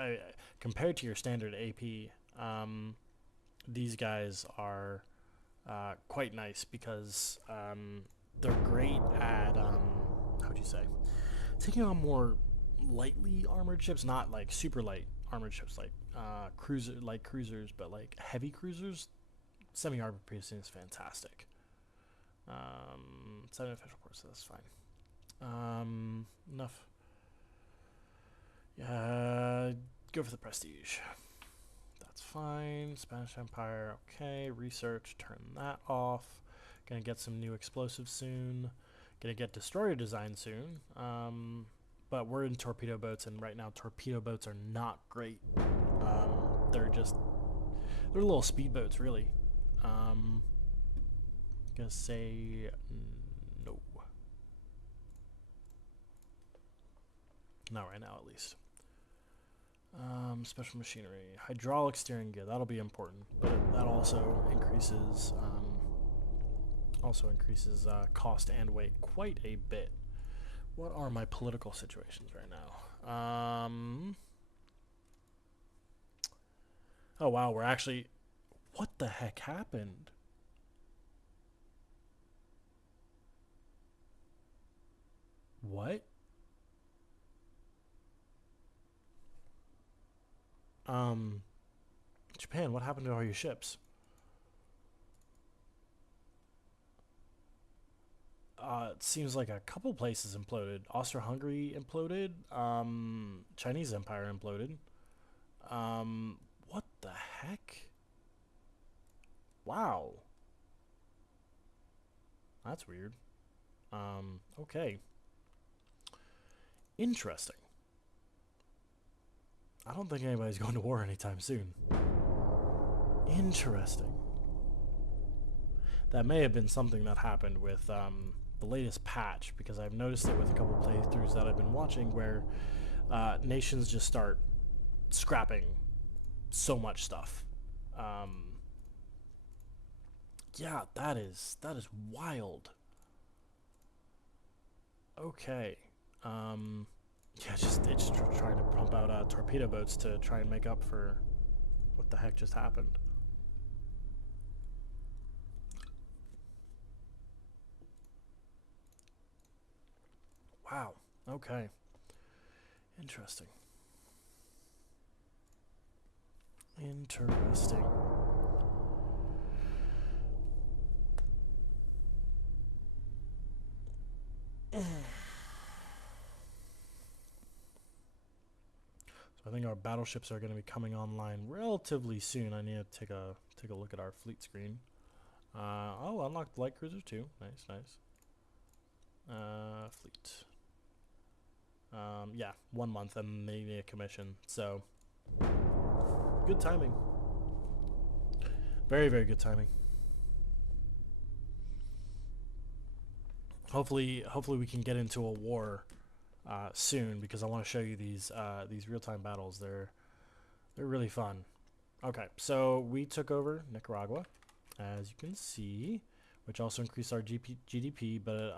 compared to your standard AP, these guys are quite nice because they're great at, how would you say, taking on more lightly armored ships, not like super light armored ships like cruisers, but like heavy cruisers. Semi-armored piercing is fantastic. 7 official ports, so that's fine. Enough. Go for the prestige. That's fine. Spanish Empire, okay. Research, turn that off. Gonna get some new explosives soon. Gonna get destroyer design soon. But we're in torpedo boats, and right now torpedo boats are not great. They're little speedboats, really. Gonna say no. Not right now, at least. Special machinery, hydraulic steering gear. That'll be important, but that also increases cost and weight quite a bit. What are my political situations right now? Oh wow, we're actually. What the heck happened? What? Japan, what happened to all your ships? It seems like a couple places imploded. Austro-Hungary imploded. Chinese Empire imploded. What the heck? Wow. That's weird. Okay. Interesting. I don't think anybody's going to war anytime soon. Interesting. That may have been something that happened with the latest patch, because I've noticed it with a couple playthroughs that I've been watching where nations just start scrapping so much stuff. Yeah, that is wild. Okay. Yeah, it's just trying to pump out torpedo boats to try and make up for what the heck just happened. Wow. Okay. Interesting. Interesting. So I think our battleships are going to be coming online relatively soon. I need to take a look at our fleet screen. Oh, unlocked light cruiser too. Nice, nice. Fleet. Yeah, 1 month and they need a commission. So good timing. Very, very good timing. Hopefully we can get into a war soon, because I want to show you these real-time battles. They're really fun. Okay, so we took over Nicaragua, as you can see, which also increased our GDP, but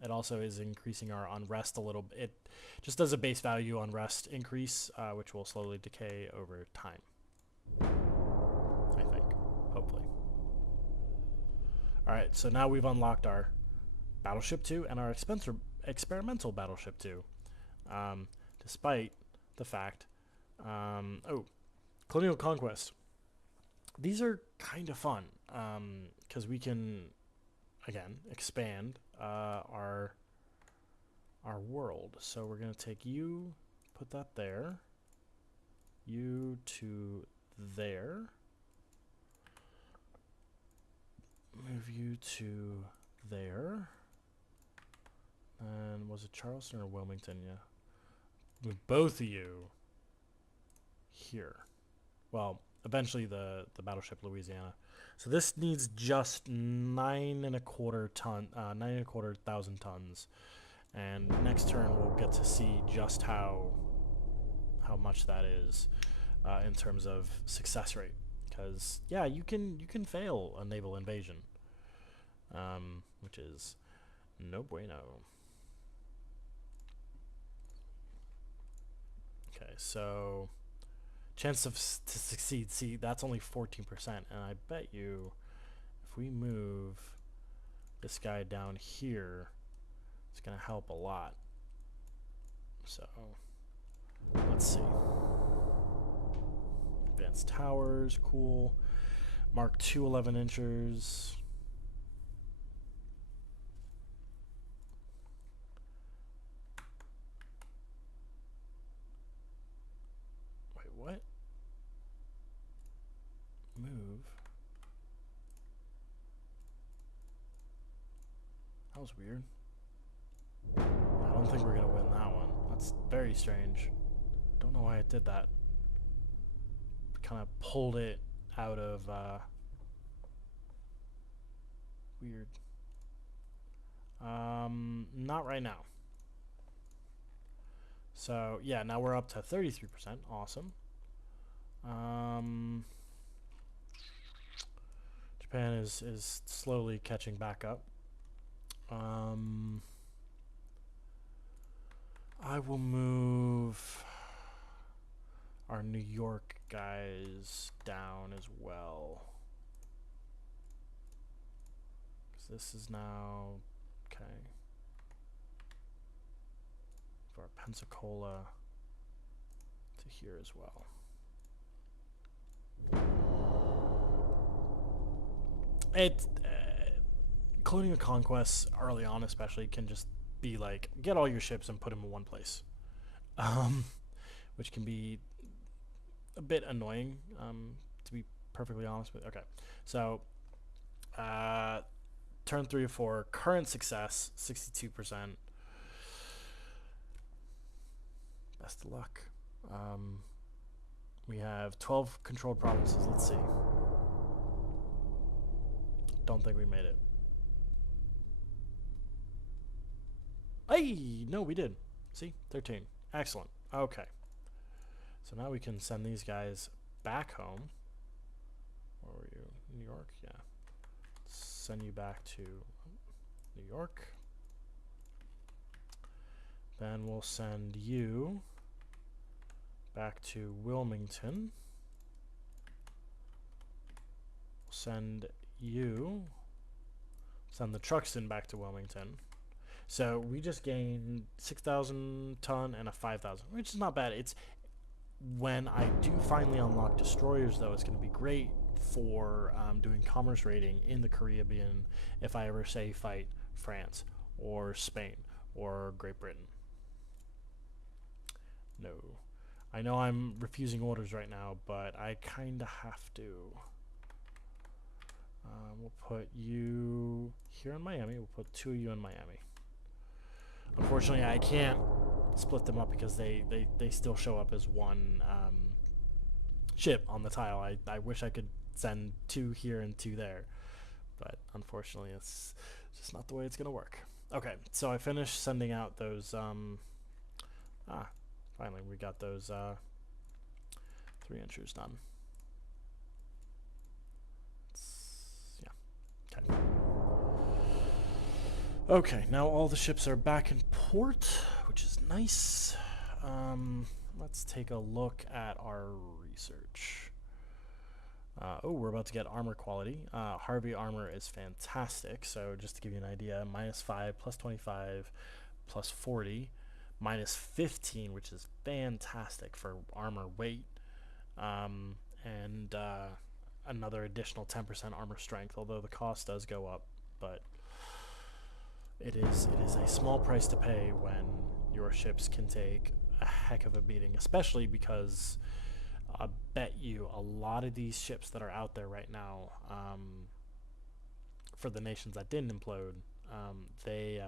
it also is increasing our unrest a little bit. It just does a base value unrest increase, which will slowly decay over time, I think, hopefully. Alright, so now we've unlocked our Battleship 2 and our experimental Battleship 2, despite the fact, Colonial Conquest. These are kind of fun, because we can, again, expand our world. So we're going to take you, put that there, you to there, move you to there, and was it Charleston or Wilmington? Yeah. Move both of you here. Well, eventually the battleship Louisiana. So this needs just 9,250 tons, and next turn we'll get to see just how much that is in terms of success rate. Because yeah, you can fail a naval invasion, which is no bueno. Okay, so chance to succeed. See, that's only 14%, and I bet you if we move this guy down here, it's gonna help a lot. So let's see. Advanced towers, cool. Mark II 11 inchers. Wait, what? Move. That was weird. I don't think we're gonna win that one. That's very strange. Don't know why it did that. Kind of pulled it out of Weird. Not right now. So yeah, now we're up to 33%. Awesome. Japan is slowly catching back up. I will move our New York guys down as well. Because this is now, okay. For our Pensacola to here as well. Colonial conquests early on especially can just be like, get all your ships and put them in one place. Which can be a bit annoying, to be perfectly honest with. Okay, so turn 3 or 4, current success 62%. Best of luck. We have 12 controlled provinces. Let's see. Don't think we made it. Hey, no, we did. See, 13. Excellent. Okay. So now we can send these guys back home. Where were you? New York? Yeah. Send you back to New York. Then we'll send you back to Wilmington. We'll send the Truxton back to Wilmington. So we just gained 6,000 ton and a 5,000, which is not bad. It's when I do finally unlock destroyers, though, it's going to be great for doing commerce raiding in the Caribbean if I ever say fight France or Spain or Great Britain. No. I know I'm refusing orders right now, but I kind of have to. We'll put you here in Miami. We'll put 2 of you in Miami. Unfortunately, I can't split them up because they still show up as one ship on the tile. I wish I could send 2 here and 2 there, but unfortunately it's just not the way it's gonna work. Okay, so I finished sending out those finally we got those 3 inchers done. Okay, now all the ships are back in port, which is nice. Let's take a look at our research. We're about to get armor quality. Harvey armor is fantastic. So just to give you an idea, -5, +25, +40, -15, which is fantastic for armor weight. And another additional 10% armor strength, although the cost does go up, but it is a small price to pay when your ships can take a heck of a beating, especially because I bet you a lot of these ships that are out there right now, for the nations that didn't implode, they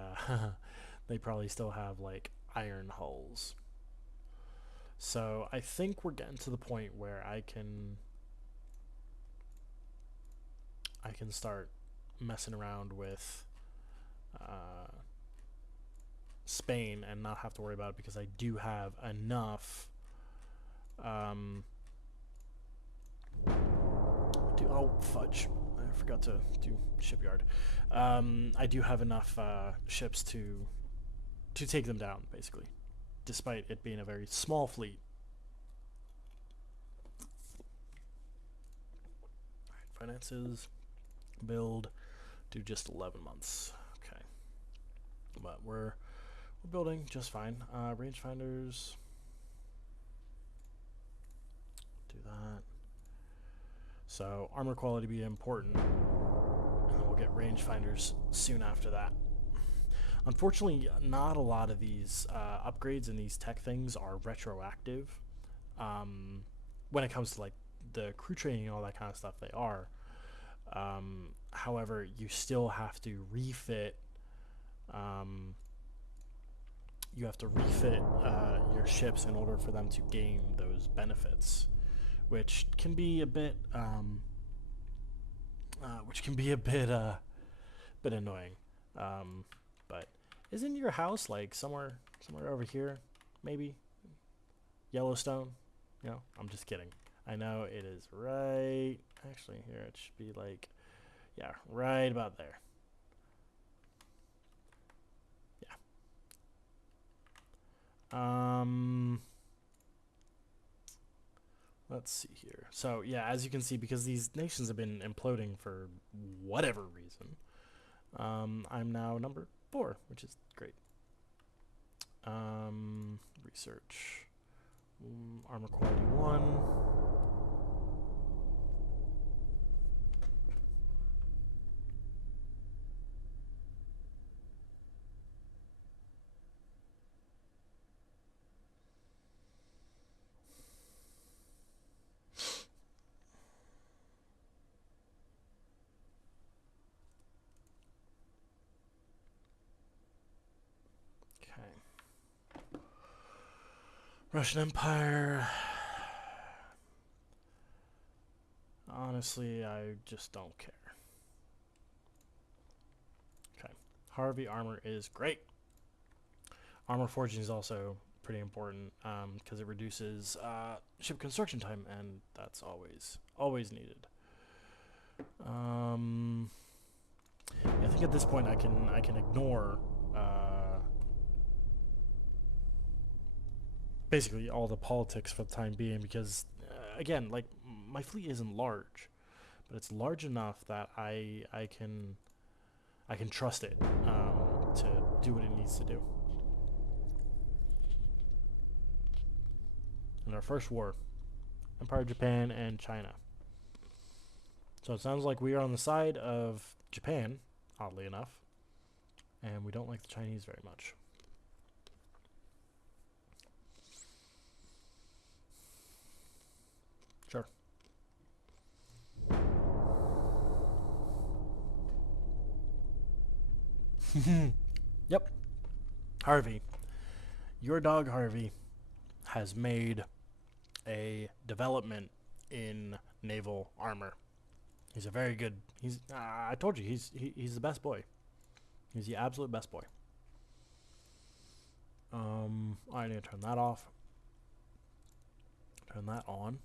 they probably still have like iron hulls. So I think we're getting to the point where I can start messing around with Spain and not have to worry about it, because I do have enough oh fudge, I forgot to do shipyard. I do have enough ships to take them down, basically, despite it being a very small fleet. Alright, finances, build, do just 11 months. Okay, but we're building just fine. Rangefinders, do that. So armor quality be important, and then we'll get rangefinders soon after that. Unfortunately, not a lot of these upgrades and these tech things are retroactive. When it comes to like the crew training and all that kind of stuff, they are. However, you still have to refit. You have to refit your ships in order for them to gain those benefits, which can be a bit bit annoying. But isn't your house like somewhere over here? Maybe Yellowstone. You know, I'm just kidding. I know it is right. Actually, here it should be like, yeah, right about there. Yeah. Let's see here. So yeah, as you can see, because these nations have been imploding for whatever reason, I'm now number 4, which is great. Research. Armor quality 1. Okay. Russian Empire. Honestly, I just don't care. Okay. Harvey armor is great. Armor forging is also pretty important because it reduces ship construction time, and that's always needed. I think at this point I can ignore basically all the politics for the time being because again, like my fleet isn't large, but it's large enough that I can trust it to do what it needs to do. In our first war, Empire of Japan and China. So it sounds like we are on the side of Japan, oddly enough, and we don't like the Chinese very much. Sure. Yep. Harvey. Your dog Harvey has made a development in naval armor. He's a very good. I told you he's the best boy. He's the absolute best boy. I need to turn that off. Turn that on.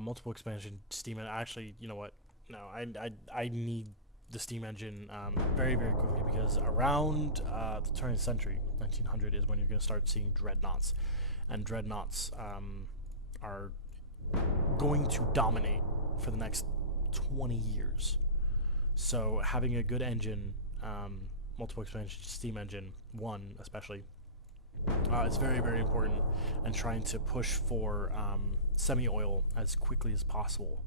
Multiple expansion steam. Actually, you know what? No, I need the steam engine very quickly because around the turn of the century, 1900, is when you're going to start seeing dreadnoughts, and dreadnoughts are going to dominate for the next 20 years. So having a good engine, multiple expansion steam engine, 1 especially, it's very important, and trying to push for semi-oil as quickly as possible.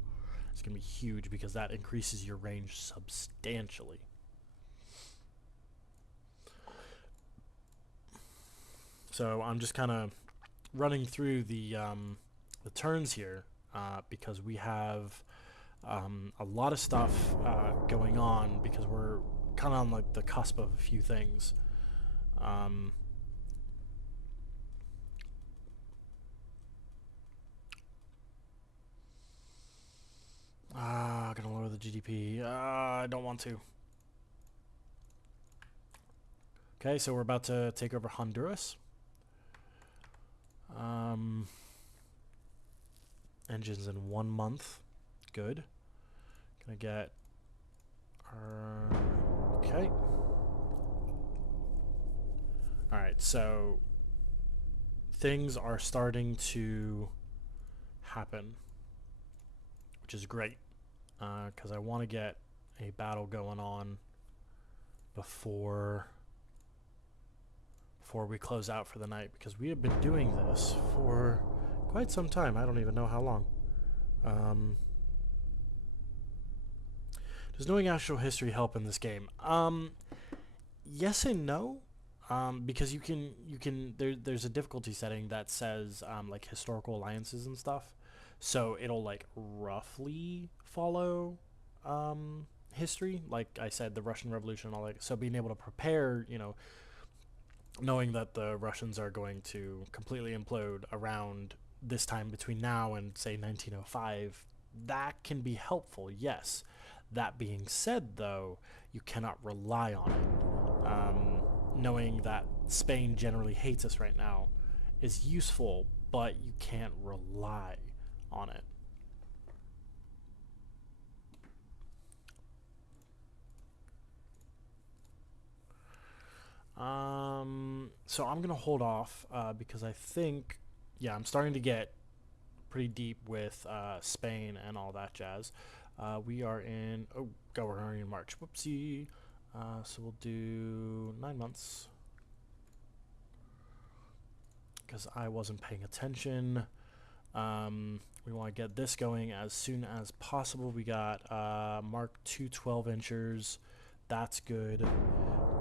It's going to be huge because that increases your range substantially. So I'm just kind of running through the turns here because we have a lot of stuff going on because we're kind of on like the cusp of a few things. Gonna lower the GDP. I don't want to. Okay, so we're about to take over Honduras. Engines in 1 month. Good. Gonna get our... Okay. Alright, so things are starting to happen, which is great, because I want to get a battle going on before we close out for the night, because we have been doing this for quite some time. I don't even know how long. Does knowing actual history help in this game? Yes and no. Because you can there's a difficulty setting that says like historical alliances and stuff, so it'll like roughly follow history, like I said, the Russian Revolution and all that. So being able to prepare, knowing that the Russians are going to completely implode around this time between now and say 1905, that can be helpful. Yes. That being said, though, you cannot rely on it. Knowing that Spain generally hates us right now is useful, but you can't rely on it. So I'm gonna hold off because I think, yeah, I'm starting to get pretty deep with Spain and all that jazz. We are in, oh god, we're already in March. Whoopsie. So we'll do 9 months because I wasn't paying attention. We want to get this going as soon as possible. We got Mark II 12-inchers. That's good.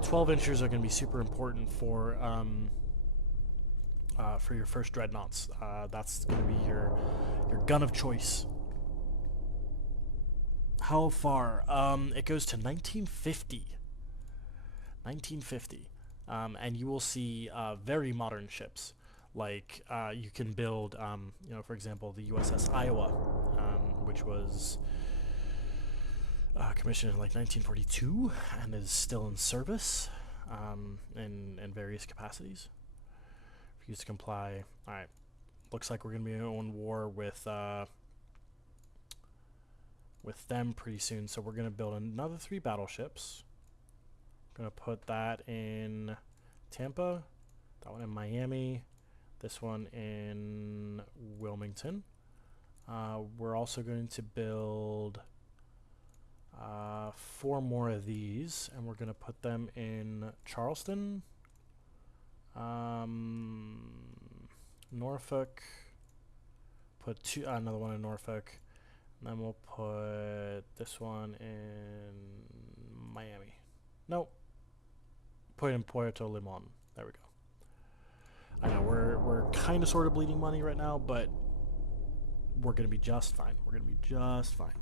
12-inchers are going to be super important for your first Dreadnoughts. That's going to be your gun of choice. How far? It goes to 1950. 1950. And you will see very modern ships. Like you can build, for example, the USS Iowa, which was commissioned in like 1942 and is still in service in various capacities. Refuse to comply. All right. Looks like we're gonna be in war with them pretty soon. So we're gonna build another 3 battleships. We're gonna put that in Tampa, that one in Miami, this one in Wilmington. We're also going to build 4 more of these, and we're going to put them in Charleston, Norfolk, put another one in Norfolk, and then we'll put this one in Miami. Nope. Put it in Puerto Limon. There we go. I know we're kind of sort of bleeding money right now, but we're going to be just fine. We're going to be just fine.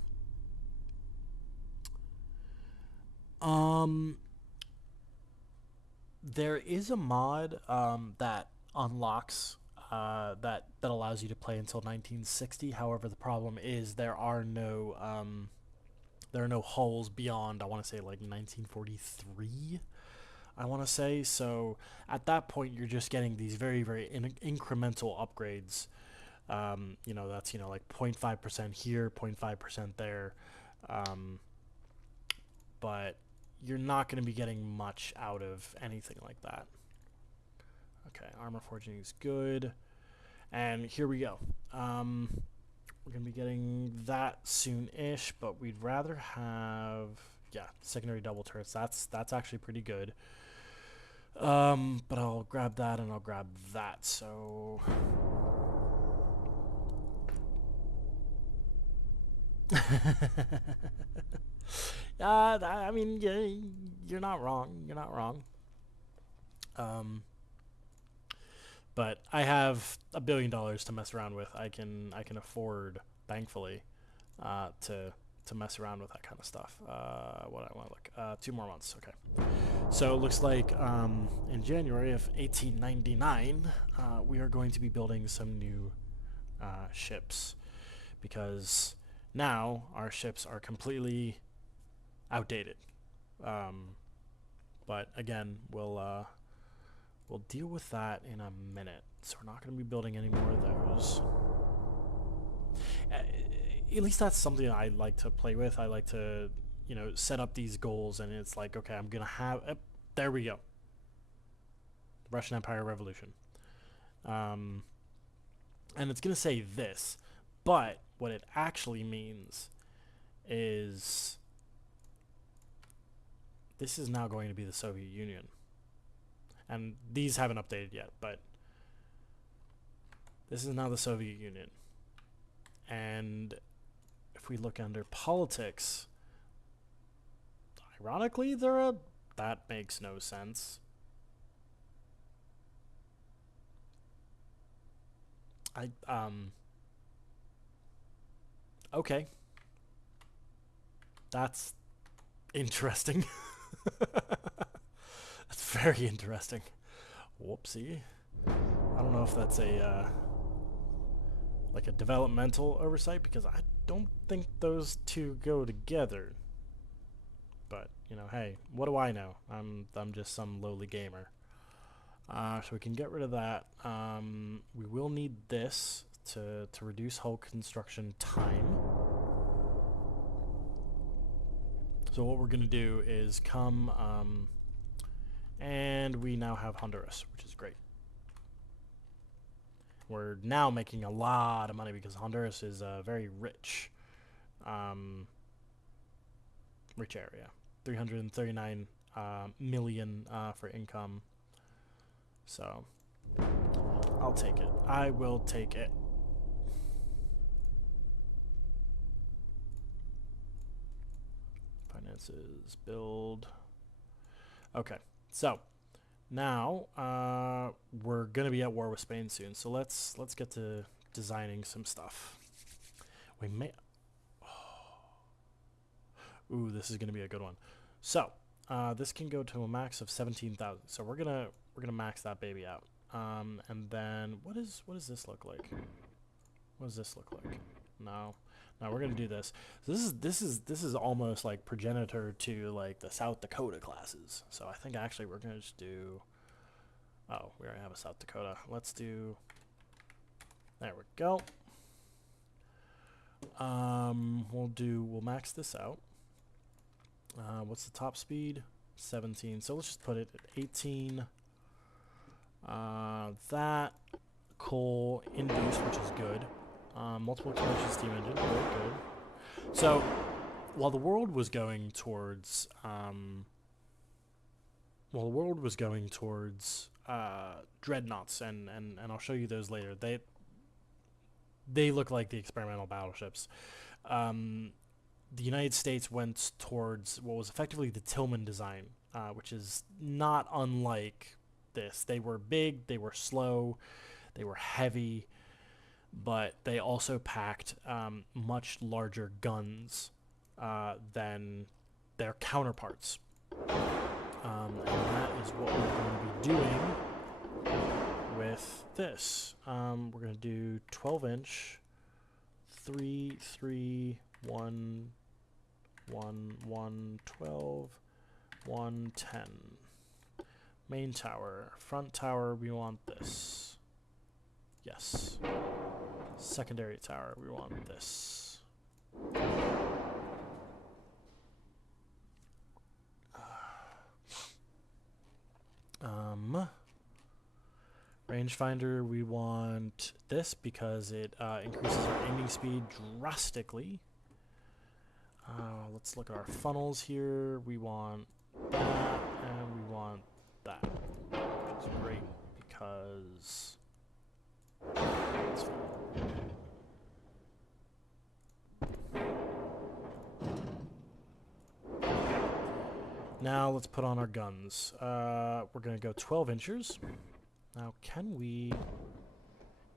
There is a mod that unlocks that allows you to play until 1960. However, the problem is there are no hulls beyond, I want to say, like 1943. I want to say. So at that point, you're just getting these very, very incremental upgrades. That's like 0.5% here, 0.5% there. But you're not going to be getting much out of anything like that. Okay, armor forging is good. And here we go. We're going to be getting that soon-ish, but we'd rather have, secondary double turrets. That's actually pretty good. But I'll grab that and I'll grab that, so... I mean, yeah, you're not wrong. You're not wrong. But I have $1 billion to mess around with. I can afford, thankfully, to mess around with that kind of stuff. What I want to look. 2 more months. Okay. So it looks like in January of 1899, we are going to be building some new ships, because now our ships are completely outdated. But again, we'll deal with that in a minute. So we're not going to be building any more of those. At least that's something I like to play with. I like to, set up these goals, and it's like, okay, I'm going to have... there we go. Russian Empire Revolution. And it's going to say this, but what it actually means is this is now going to be the Soviet Union. And these haven't updated yet, but this is now the Soviet Union. And if we look under politics, ironically, that makes no sense. Okay. That's interesting. That's very interesting. Whoopsie. I don't know if that's like a developmental oversight, because I don't think those two go together. But you know, hey, what do I know? I'm just some lowly gamer. So we can get rid of that. We will need this to reduce hull construction time. So what we're going to do is come, and we now have Honduras, which is great. We're now making a lot of money because Honduras is a very rich, rich area. 339 million for income. So I'll take it. I will take it. Finances, build. Okay, so now we're gonna be at war with Spain soon. So let's get to designing some stuff. We may. Ooh, this is gonna be a good one. So this can go to a max of 17,000. So we're gonna max that baby out. And then what does this look like? What does this look like? No, we're gonna do this. So this is almost like progenitor to like the South Dakota classes. So I think actually we're gonna just do. Oh, we already have a South Dakota. Let's do. There we go. We'll max this out. What's the top speed? 17. So let's just put it at 18. That coal induced, which is good. Multiple combustion steam engine, very good. So while the world was going towards dreadnoughts, and I'll show you those later. They look like the experimental battleships. The United States went towards what was effectively the Tillman design, which is not unlike this. They were big, they were slow, they were heavy, but they also packed much larger guns than their counterparts. And that is what we're going to be doing with this. We're going to do 12-inch, 3, 3, 1, 1, 1, 12, 1, 10. Main tower. Front tower, we want this. Yes. Secondary tower, we want this. Rangefinder, we want this because it increases our aiming speed drastically. Let's look at our funnels here. We want that, and we want that, which is great because it's fun. Now let's put on our guns. We're going to go 12 inchers. Now can we...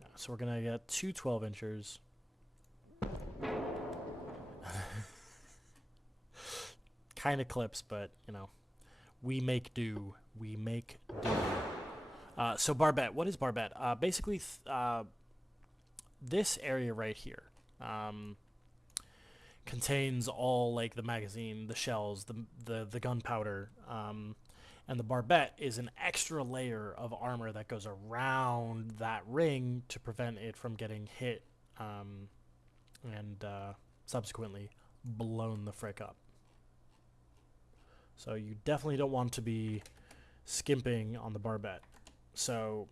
No, so we're going to get two 12 inchers. Kind of clips, but, you know, we make do. We make do. So barbette. What is barbette? Basically, this area right here contains all, like, the magazine, the shells, the gunpowder, and the barbette is an extra layer of armor that goes around that ring to prevent it from getting hit and subsequently blown the frick up. So you definitely don't want to be skimping on the barbette. So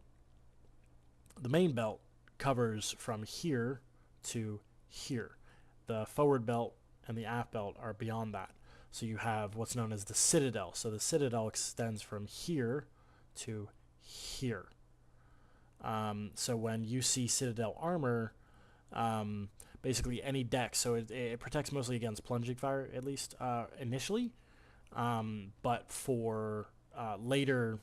the main belt covers from here to here. The forward belt and the aft belt are beyond that. So you have what's known as the citadel. So the citadel extends from here to here. So when you see citadel armor, basically any deck, so it protects mostly against plunging fire, at least initially. But for later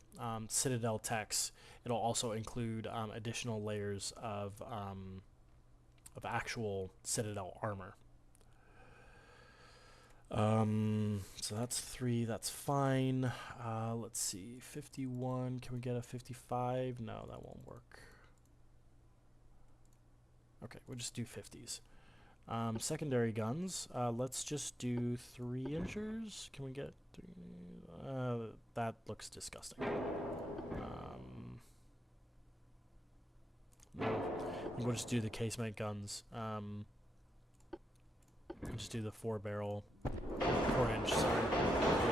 citadel techs, it'll also include additional layers of actual citadel armor. So that's 3, that's fine. Let's see, 51, can we get a 55? No, that won't work. Okay, we'll just do 50s. Secondary guns. Let's just do 3 inchers. Can we get 3? That looks disgusting. No. We'll just do the casement guns. We'll just do the 4-barrel, 4-inch. Sorry.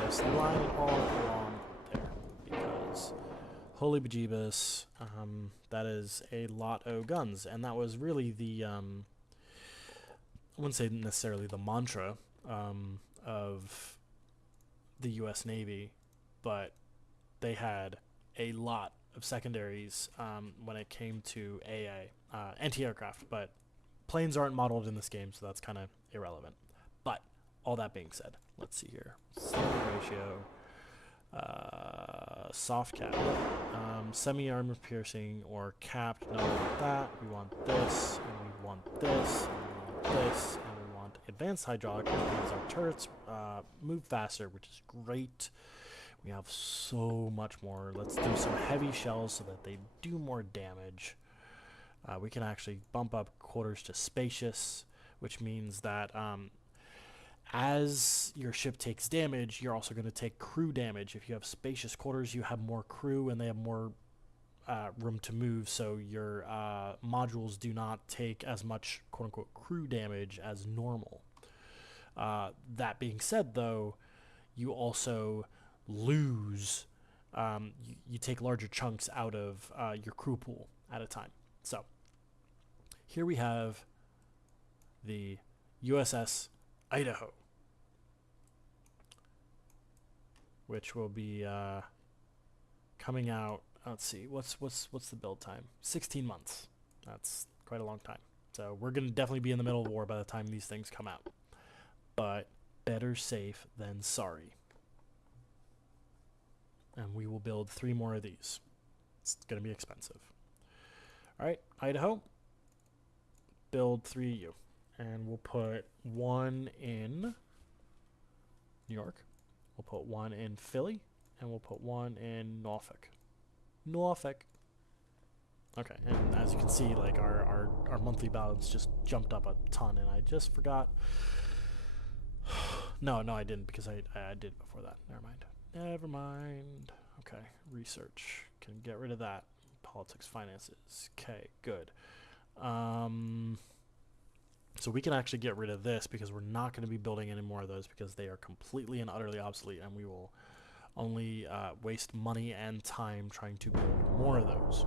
Yes, line it all along there because holy bejeebus, that is a lot of guns, and that was really the I wouldn't say necessarily the mantra of the U.S. Navy, but they had a lot of secondaries when it came to anti-aircraft, but planes aren't modeled in this game, so that's kind of irrelevant. But all that being said, let's see here. Standard ratio, soft cap, semi-armor piercing or capped. No, we want that. We want this, and we want this, and we want this, and we want advanced hydraulic, which means our turrets move faster, which is great. We have so much more. Let's do some heavy shells so that they do more damage. We can actually bump up quarters to spacious, which means that as your ship takes damage, you're also going to take crew damage. If you have spacious quarters, you have more crew and they have more room to move, so your modules do not take as much quote-unquote crew damage as normal. That being said, though, you also lose, you take larger chunks out of your crew pool at a time. So here we have the USS Idaho, which will be coming out. Let's see, what's the build time? 16 months. That's quite a long time. So we're gonna definitely be in the middle of war by the time these things come out. But better safe than sorry. And we will build 3 more of these. It's gonna be expensive. All right, Idaho. Build 3 of you, and we'll put 1 in New York. We'll put 1 in Philly, and we'll put 1 in Norfolk. Norfolk. Okay, and as you can see, like our monthly balance just jumped up a ton, and I just forgot. No, I didn't, because I did before that. Never mind. Okay, research. Can get rid of that. Politics, finances. Okay, good. So we can actually get rid of this because we're not going to be building any more of those because they are completely and utterly obsolete, and we will only waste money and time trying to build more of those.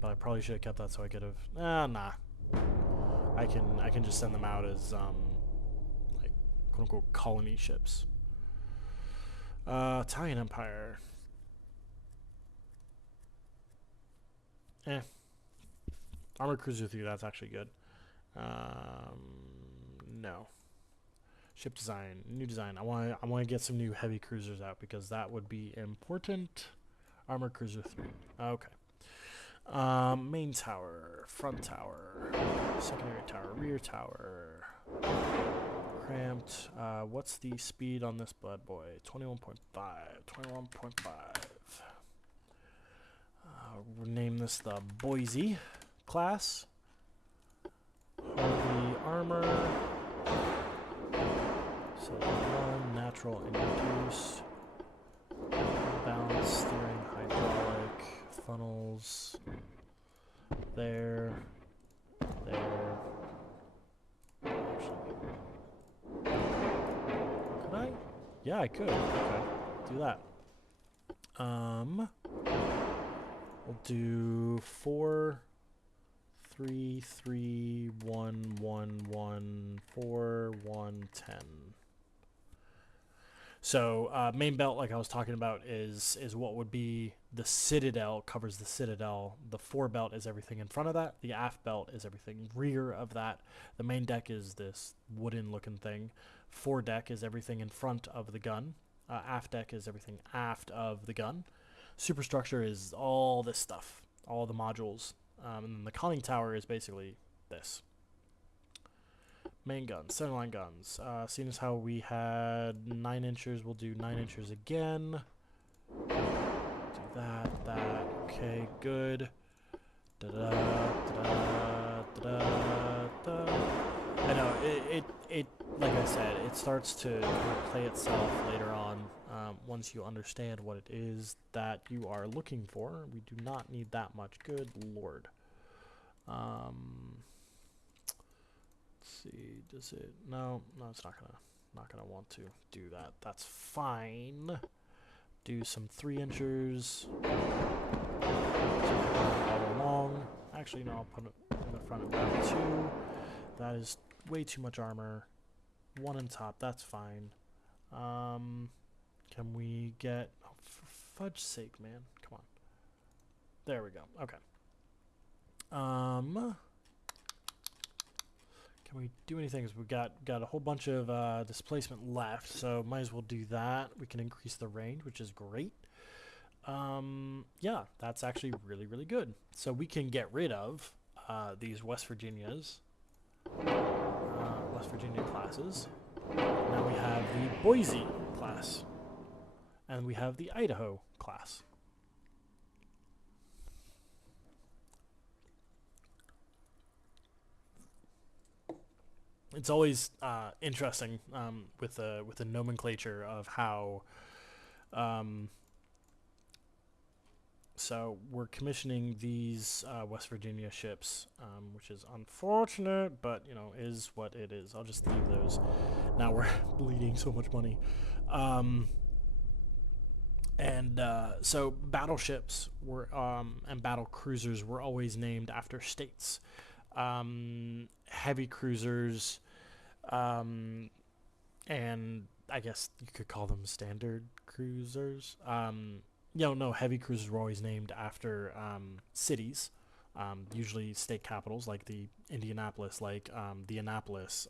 But I probably should have kept that so I could have. Nah. I can just send them out as like quote unquote colony ships. Italian Empire. Armored Cruiser 3, that's actually good. No. Ship design, new design. I want to get some new heavy cruisers out because that would be important. Armored Cruiser 3. Okay. Main tower, front tower, secondary tower, rear tower. Cramped. What's the speed on this bad boy? 21.5. 21.5. We'll name this the Boise class. Heavy armor. So 1 natural induced. Balance steering, hydraulic, funnels. There. Could I? Yeah, I could. Okay, do that. We'll do 4, 3, 3, 1, 1, 1, 4, 1, 10. So main belt, like I was talking about, is what would be the citadel, covers the citadel. The forebelt is everything in front of that. The aft belt is everything rear of that. The main deck is this wooden looking thing. Foredeck is everything in front of the gun. Aft deck is everything aft of the gun. Superstructure is all this stuff, all the modules. And then the conning tower is basically this. Main guns, centerline guns. Seeing as how we had 9 inchers, we'll do 9 inchers again. Do that. Okay, good. Da-da. it, like I said, it starts to kind of play itself later on once you understand what it is that you are looking for. We do not need that much. Good lord. Let's see. Does it? No, it's not gonna want to do that. That's fine. Do some 3-inchers all along. Actually, no, I'll put it in the front of that 2. That is way too much armor. 1 on top, that's fine. Can we get... Oh, for fudge's sake, man. Come on. There we go. Okay. Can we do anything? We've got a whole bunch of displacement left, so might as well do that. We can increase the range, which is great. Yeah, that's actually really, really good. So we can get rid of these West Virginia classes. Now we have the Boise class, and we have the Idaho class. It's always interesting with the nomenclature of how. So we're commissioning these West Virginia ships, which is unfortunate, but you know, is what it is. I'll just leave those. Now we're bleeding so much money. So battleships were and battle cruisers were always named after states. Heavy cruisers, and I guess you could call them standard cruisers. No, heavy cruisers were always named after cities, usually state capitals, like the Indianapolis, like the Annapolis,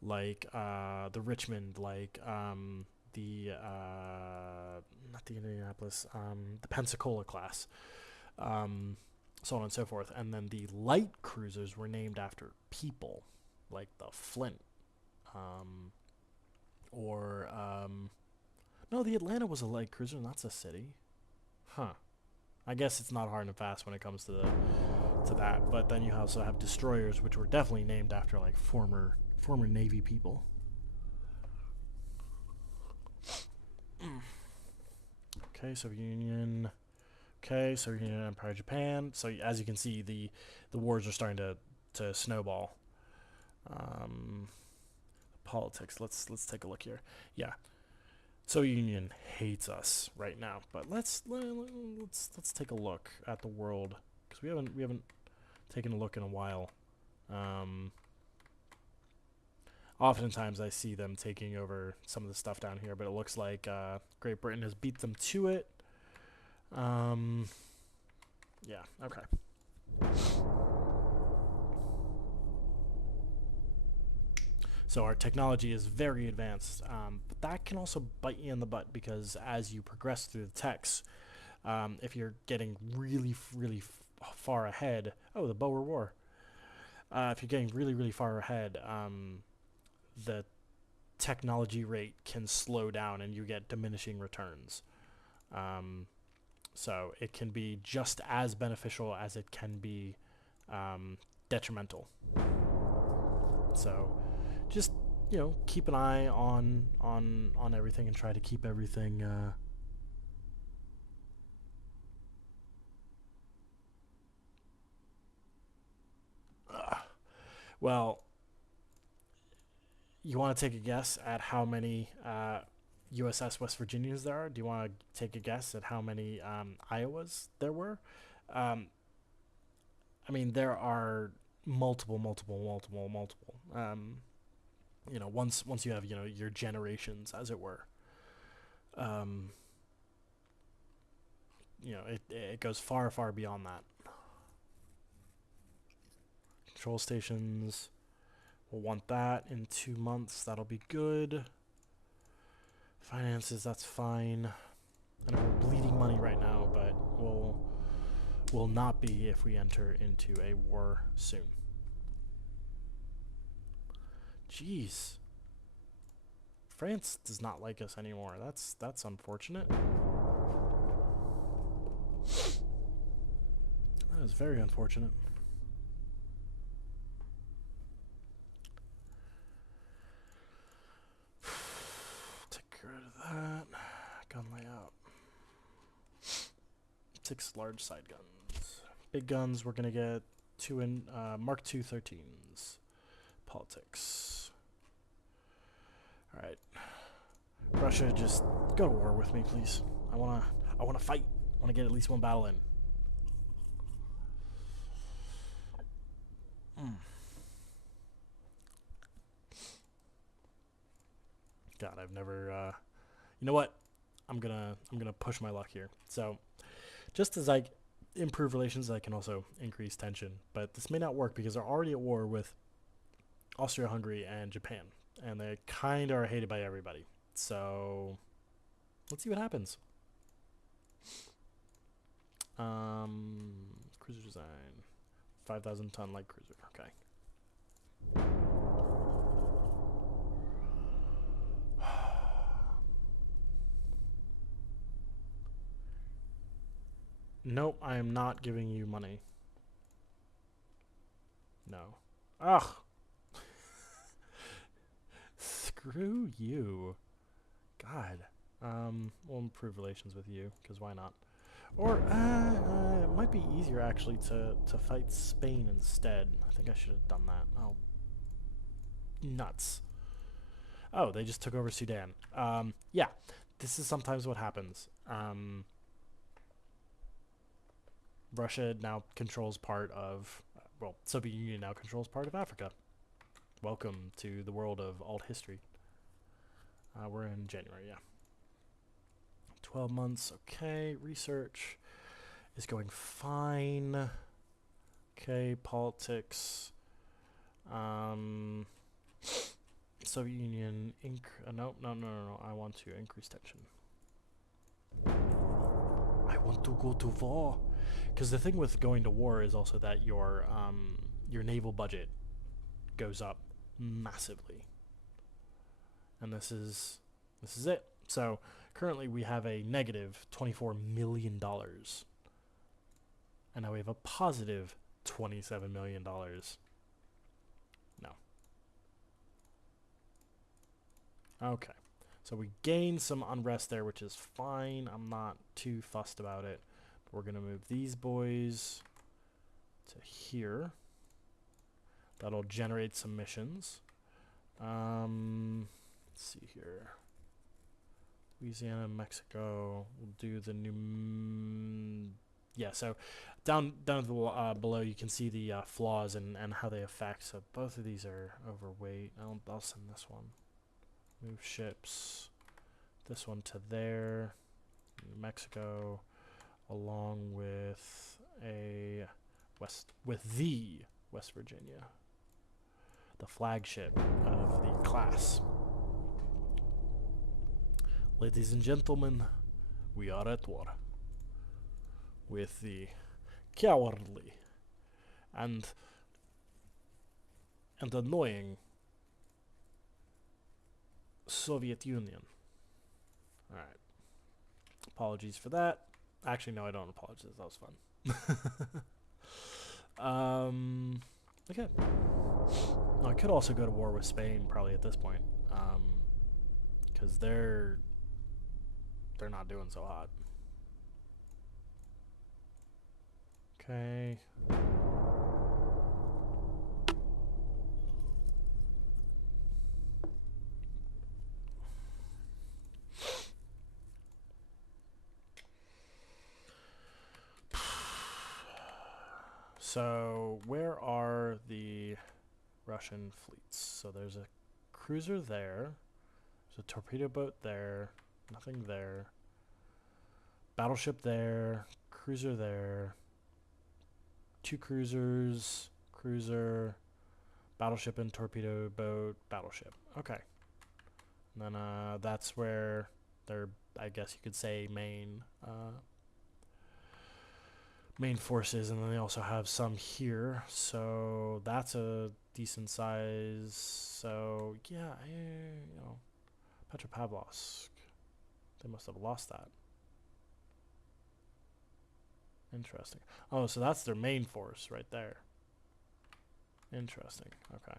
like the Richmond, like the not the Indianapolis, the Pensacola class, so on and so forth. And then the light cruisers were named after people, like the Flint, no, the Atlanta was a light cruiser, and that's a city. Huh. I guess it's not hard and fast when it comes to that. But then you also have destroyers, which were definitely named after like former Navy people. Okay, so Union. Okay, so Union Empire, Japan. So as you can see, the wars are starting to snowball. Politics. Let's take a look here. Yeah. So Union hates us right now, but let's take a look at the world, because we haven't taken a look in a while. Oftentimes I see them taking over some of the stuff down here, but it looks like Great Britain has beat them to it. Yeah. Okay. So our technology is very advanced, but that can also bite you in the butt, because as you progress through the techs, if you're getting really far ahead, the Boer War. If you're getting really far ahead, the technology rate can slow down, and you get diminishing returns. So it can be just as beneficial as it can be detrimental. So just, keep an eye on everything and try to keep everything well, you want to take a guess at how many USS West Virginias there are? Do you want to take a guess at how many Iowas there were? I mean, there are multiple. Once you have, your generations, as it were, it goes far beyond that. Control stations, we'll want that in 2 months. That'll be good. Finances, that's fine. I know we're bleeding money right now, but we'll not be if we enter into a war soon. Jeez. France does not like us anymore. That's unfortunate. That is very unfortunate. that. Gun layout. 6 large side guns. Big guns, we're going to get 2 in Mark II 13s. Politics. Alright. Russia, just go to war with me, please. I wanna fight. I wanna get at least one battle in. God, I've never you know what? I'm gonna push my luck here. So just as I improve relations, I can also increase tension. But this may not work because they're already at war with Austria-Hungary and Japan. And they kind of are hated by everybody. So let's see what happens. Cruiser design. 5,000 ton light cruiser. Okay. Nope, I am not giving you money. No. Ugh. Screw you. God. We'll improve relations with you, because why not? Or, it might be easier, actually, to fight Spain instead. I think I should have done that. Oh. Nuts. Oh, they just took over Sudan. Yeah. This is sometimes what happens. Russia now controls part of, well, Soviet Union now controls part of Africa. Welcome to the world of alt history. We're in January, yeah. 12 months, okay. Research is going fine. Okay, politics. Soviet Union, no, I want to increase tension. I want to go to war. Because the thing with going to war is also that your naval budget goes up massively, and this is it. So currently we have a negative $24 million, and now we have a positive $27 million. No. Okay. So we gained some unrest there, which is fine. I'm not too fussed about it. We're going to move these boys to here. That'll generate some missions. Let's see here. Louisiana, Mexico. We'll do the new... yeah, so down at the, below you can see the flaws and how they affect. So both of these are overweight. I'll send this one. Move ships. This one to there. New Mexico. Along with the West Virginia, the flagship of the class. Ladies and gentlemen, we are at war with the cowardly and annoying Soviet Union. All right. Apologies for that. Actually, no, I don't apologize. That was fun. Okay. No, I could also go to war with Spain probably at this point, because they're not doing so hot. Okay. So, where are the Russian fleets? So there's a cruiser there. There's a torpedo boat there. Nothing there. Battleship there. Cruiser there. 2 cruisers. Cruiser. Battleship and torpedo boat. Battleship. Okay. And then that's where their, I guess you could say, main forces, and then they also have some here, so that's a decent size. So yeah, you know, Petropavlovsk, they must have lost that. Interesting. Oh, so that's their main force right there. Interesting. Okay.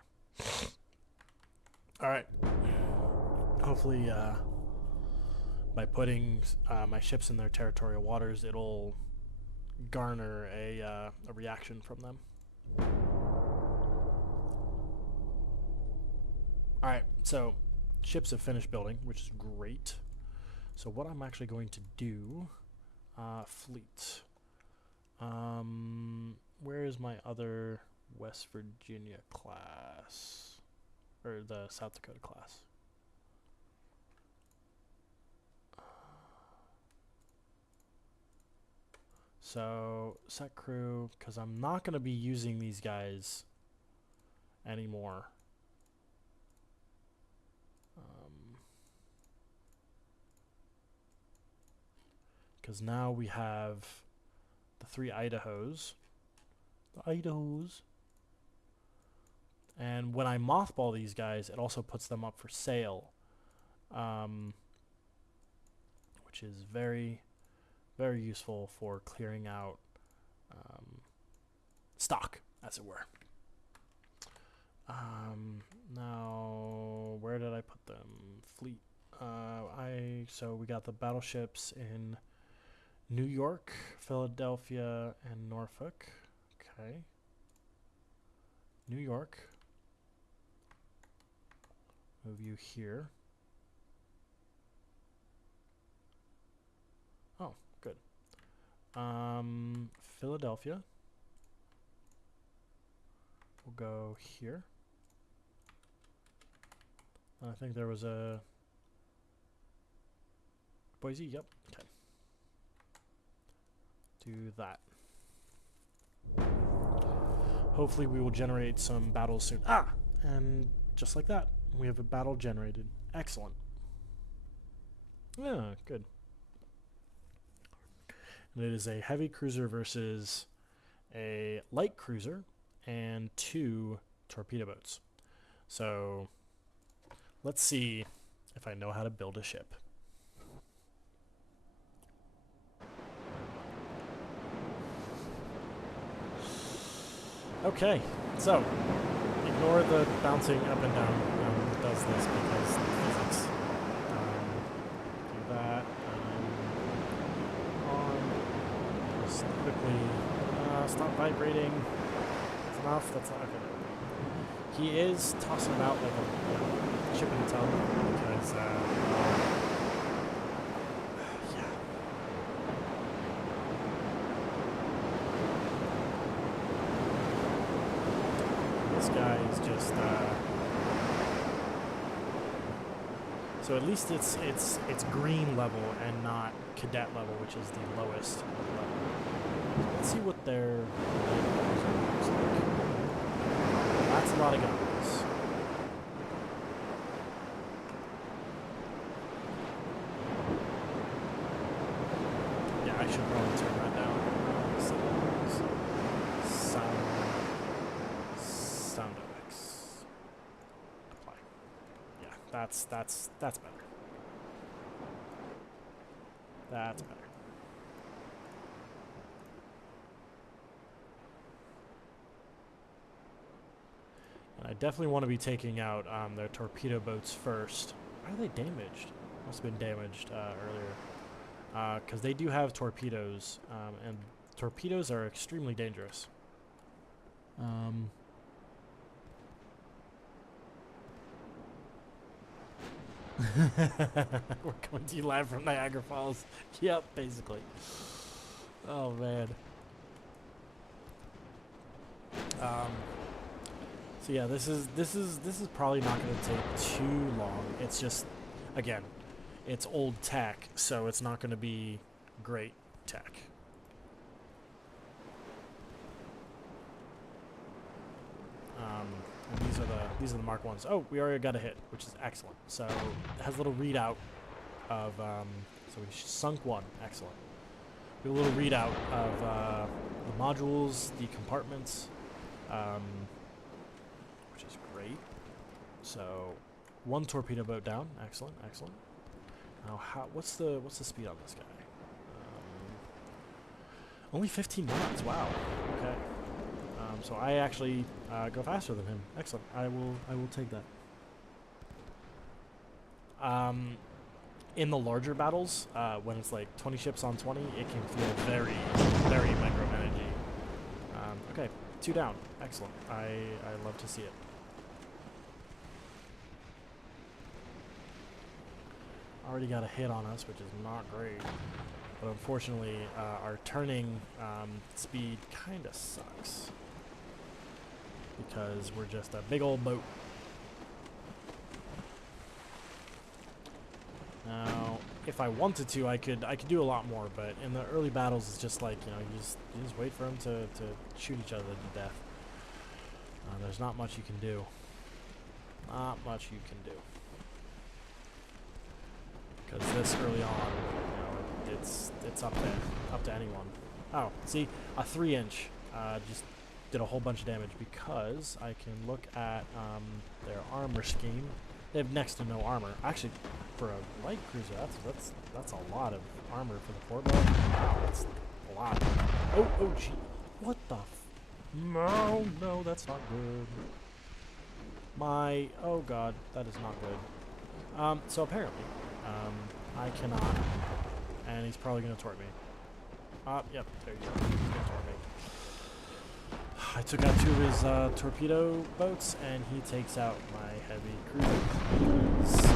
All right. Hopefully by putting my ships in their territorial waters, it'll garner a reaction from them. Alright, so ships have finished building, which is great. So what I'm actually going to do, fleet. Where is my other West Virginia class? Or the South Dakota class? So, set crew, because I'm not going to be using these guys anymore. Because now we have the 3 Idahos. The Idahos. And when I mothball these guys, it also puts them up for sale. Which is very, very useful for clearing out stock, as it were. Now, where did I put them? Fleet. So we got the battleships in New York, Philadelphia, and Norfolk. Okay. New York. Move you here. Oh, good. Philadelphia. We'll go here. I think there was a Boise, yep. Okay. Do that. Hopefully we will generate some battles soon. Ah! And just like that, we have a battle generated. Excellent. Yeah, good. And it is a heavy cruiser versus a light cruiser and 2 torpedo boats. So let's see if I know how to build a ship. Okay, so ignore the bouncing up and down. It does this because of physics. Do that. On. Just quickly stop vibrating. That's enough. That's not okay. He is tossing about like a chip in the tub because this guy is just so at least it's green level and not cadet level, which is the lowest level. Let's see what their looks like. That's a lot of guns. Yeah, I should probably turn that down. Sound effects. Apply. Yeah, that's better. That's better. And I definitely want to be taking out their torpedo boats first. Why are they damaged? Must have been damaged earlier. Because they do have torpedoes, and torpedoes are extremely dangerous. We're coming to you live from Niagara Falls. Yep, basically. Oh man. So yeah, this is probably not going to take too long. It's just, again, it's old tech, so it's not going to be great tech. And these are the Mark 1s. Oh, we already got a hit, which is excellent. So it has a little readout of so we sunk 1. Excellent. We have a little readout of the modules, the compartments, which is great. So 1 torpedo boat down. Excellent, excellent. Now, what's the speed on this guy? Only 15 knots. Wow. Okay. So I actually go faster than him. Excellent. I will take that. in the larger battles, when it's like 20 ships on 20, it can feel very, very micromanagey. Okay, 2 down. Excellent. I love to see it. Already got a hit on us, which is not great. But unfortunately, our turning speed kind of sucks. Because we're just a big old boat. Now, if I wanted to, I could do a lot more, but in the early battles, it's just like, you know, you just wait for them to shoot each other to death. There's not much you can do. Not much you can do. Because this early on, you know, it's up to anyone. Oh, see, a 3-inch just did a whole bunch of damage because I can look at their armor scheme. They have next to no armor. Actually, for a light cruiser, that's a lot of armor for the 4-bow. Wow, that's a lot. Oh, gee, what the? No, that's not good. Oh god, that is not good. So apparently, I cannot, and he's probably gonna tort me. Yep, there you go. He's gonna tort me. I took out 2 of his torpedo boats, and he takes out my heavy cruiser.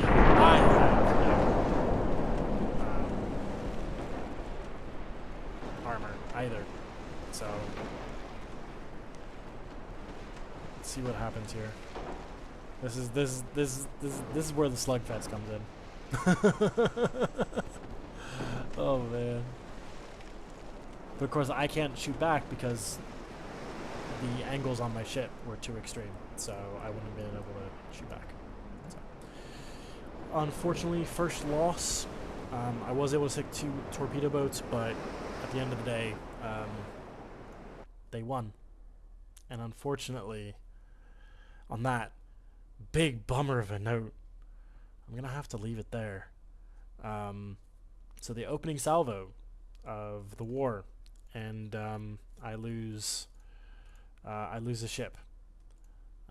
Yeah, I have no armor either. So let's see what happens here. This is where the slugfest comes in. Oh man. But of course I can't shoot back because the angles on my ship were too extreme, so I wouldn't have been able to shoot back. So, unfortunately, first loss. I was able to sink 2 torpedo boats, but at the end of the day, they won. And unfortunately, on that big bummer of a note, I'm gonna have to leave it there. So the opening salvo of the war, and I lose a ship.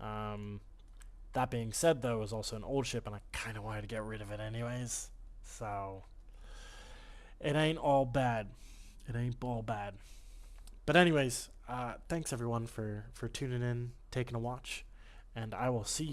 That being said, though, it was also an old ship, and I kind of wanted to get rid of it anyways. So it ain't all bad. It ain't all bad. But anyways, thanks everyone for tuning in, taking a watch, and I will see you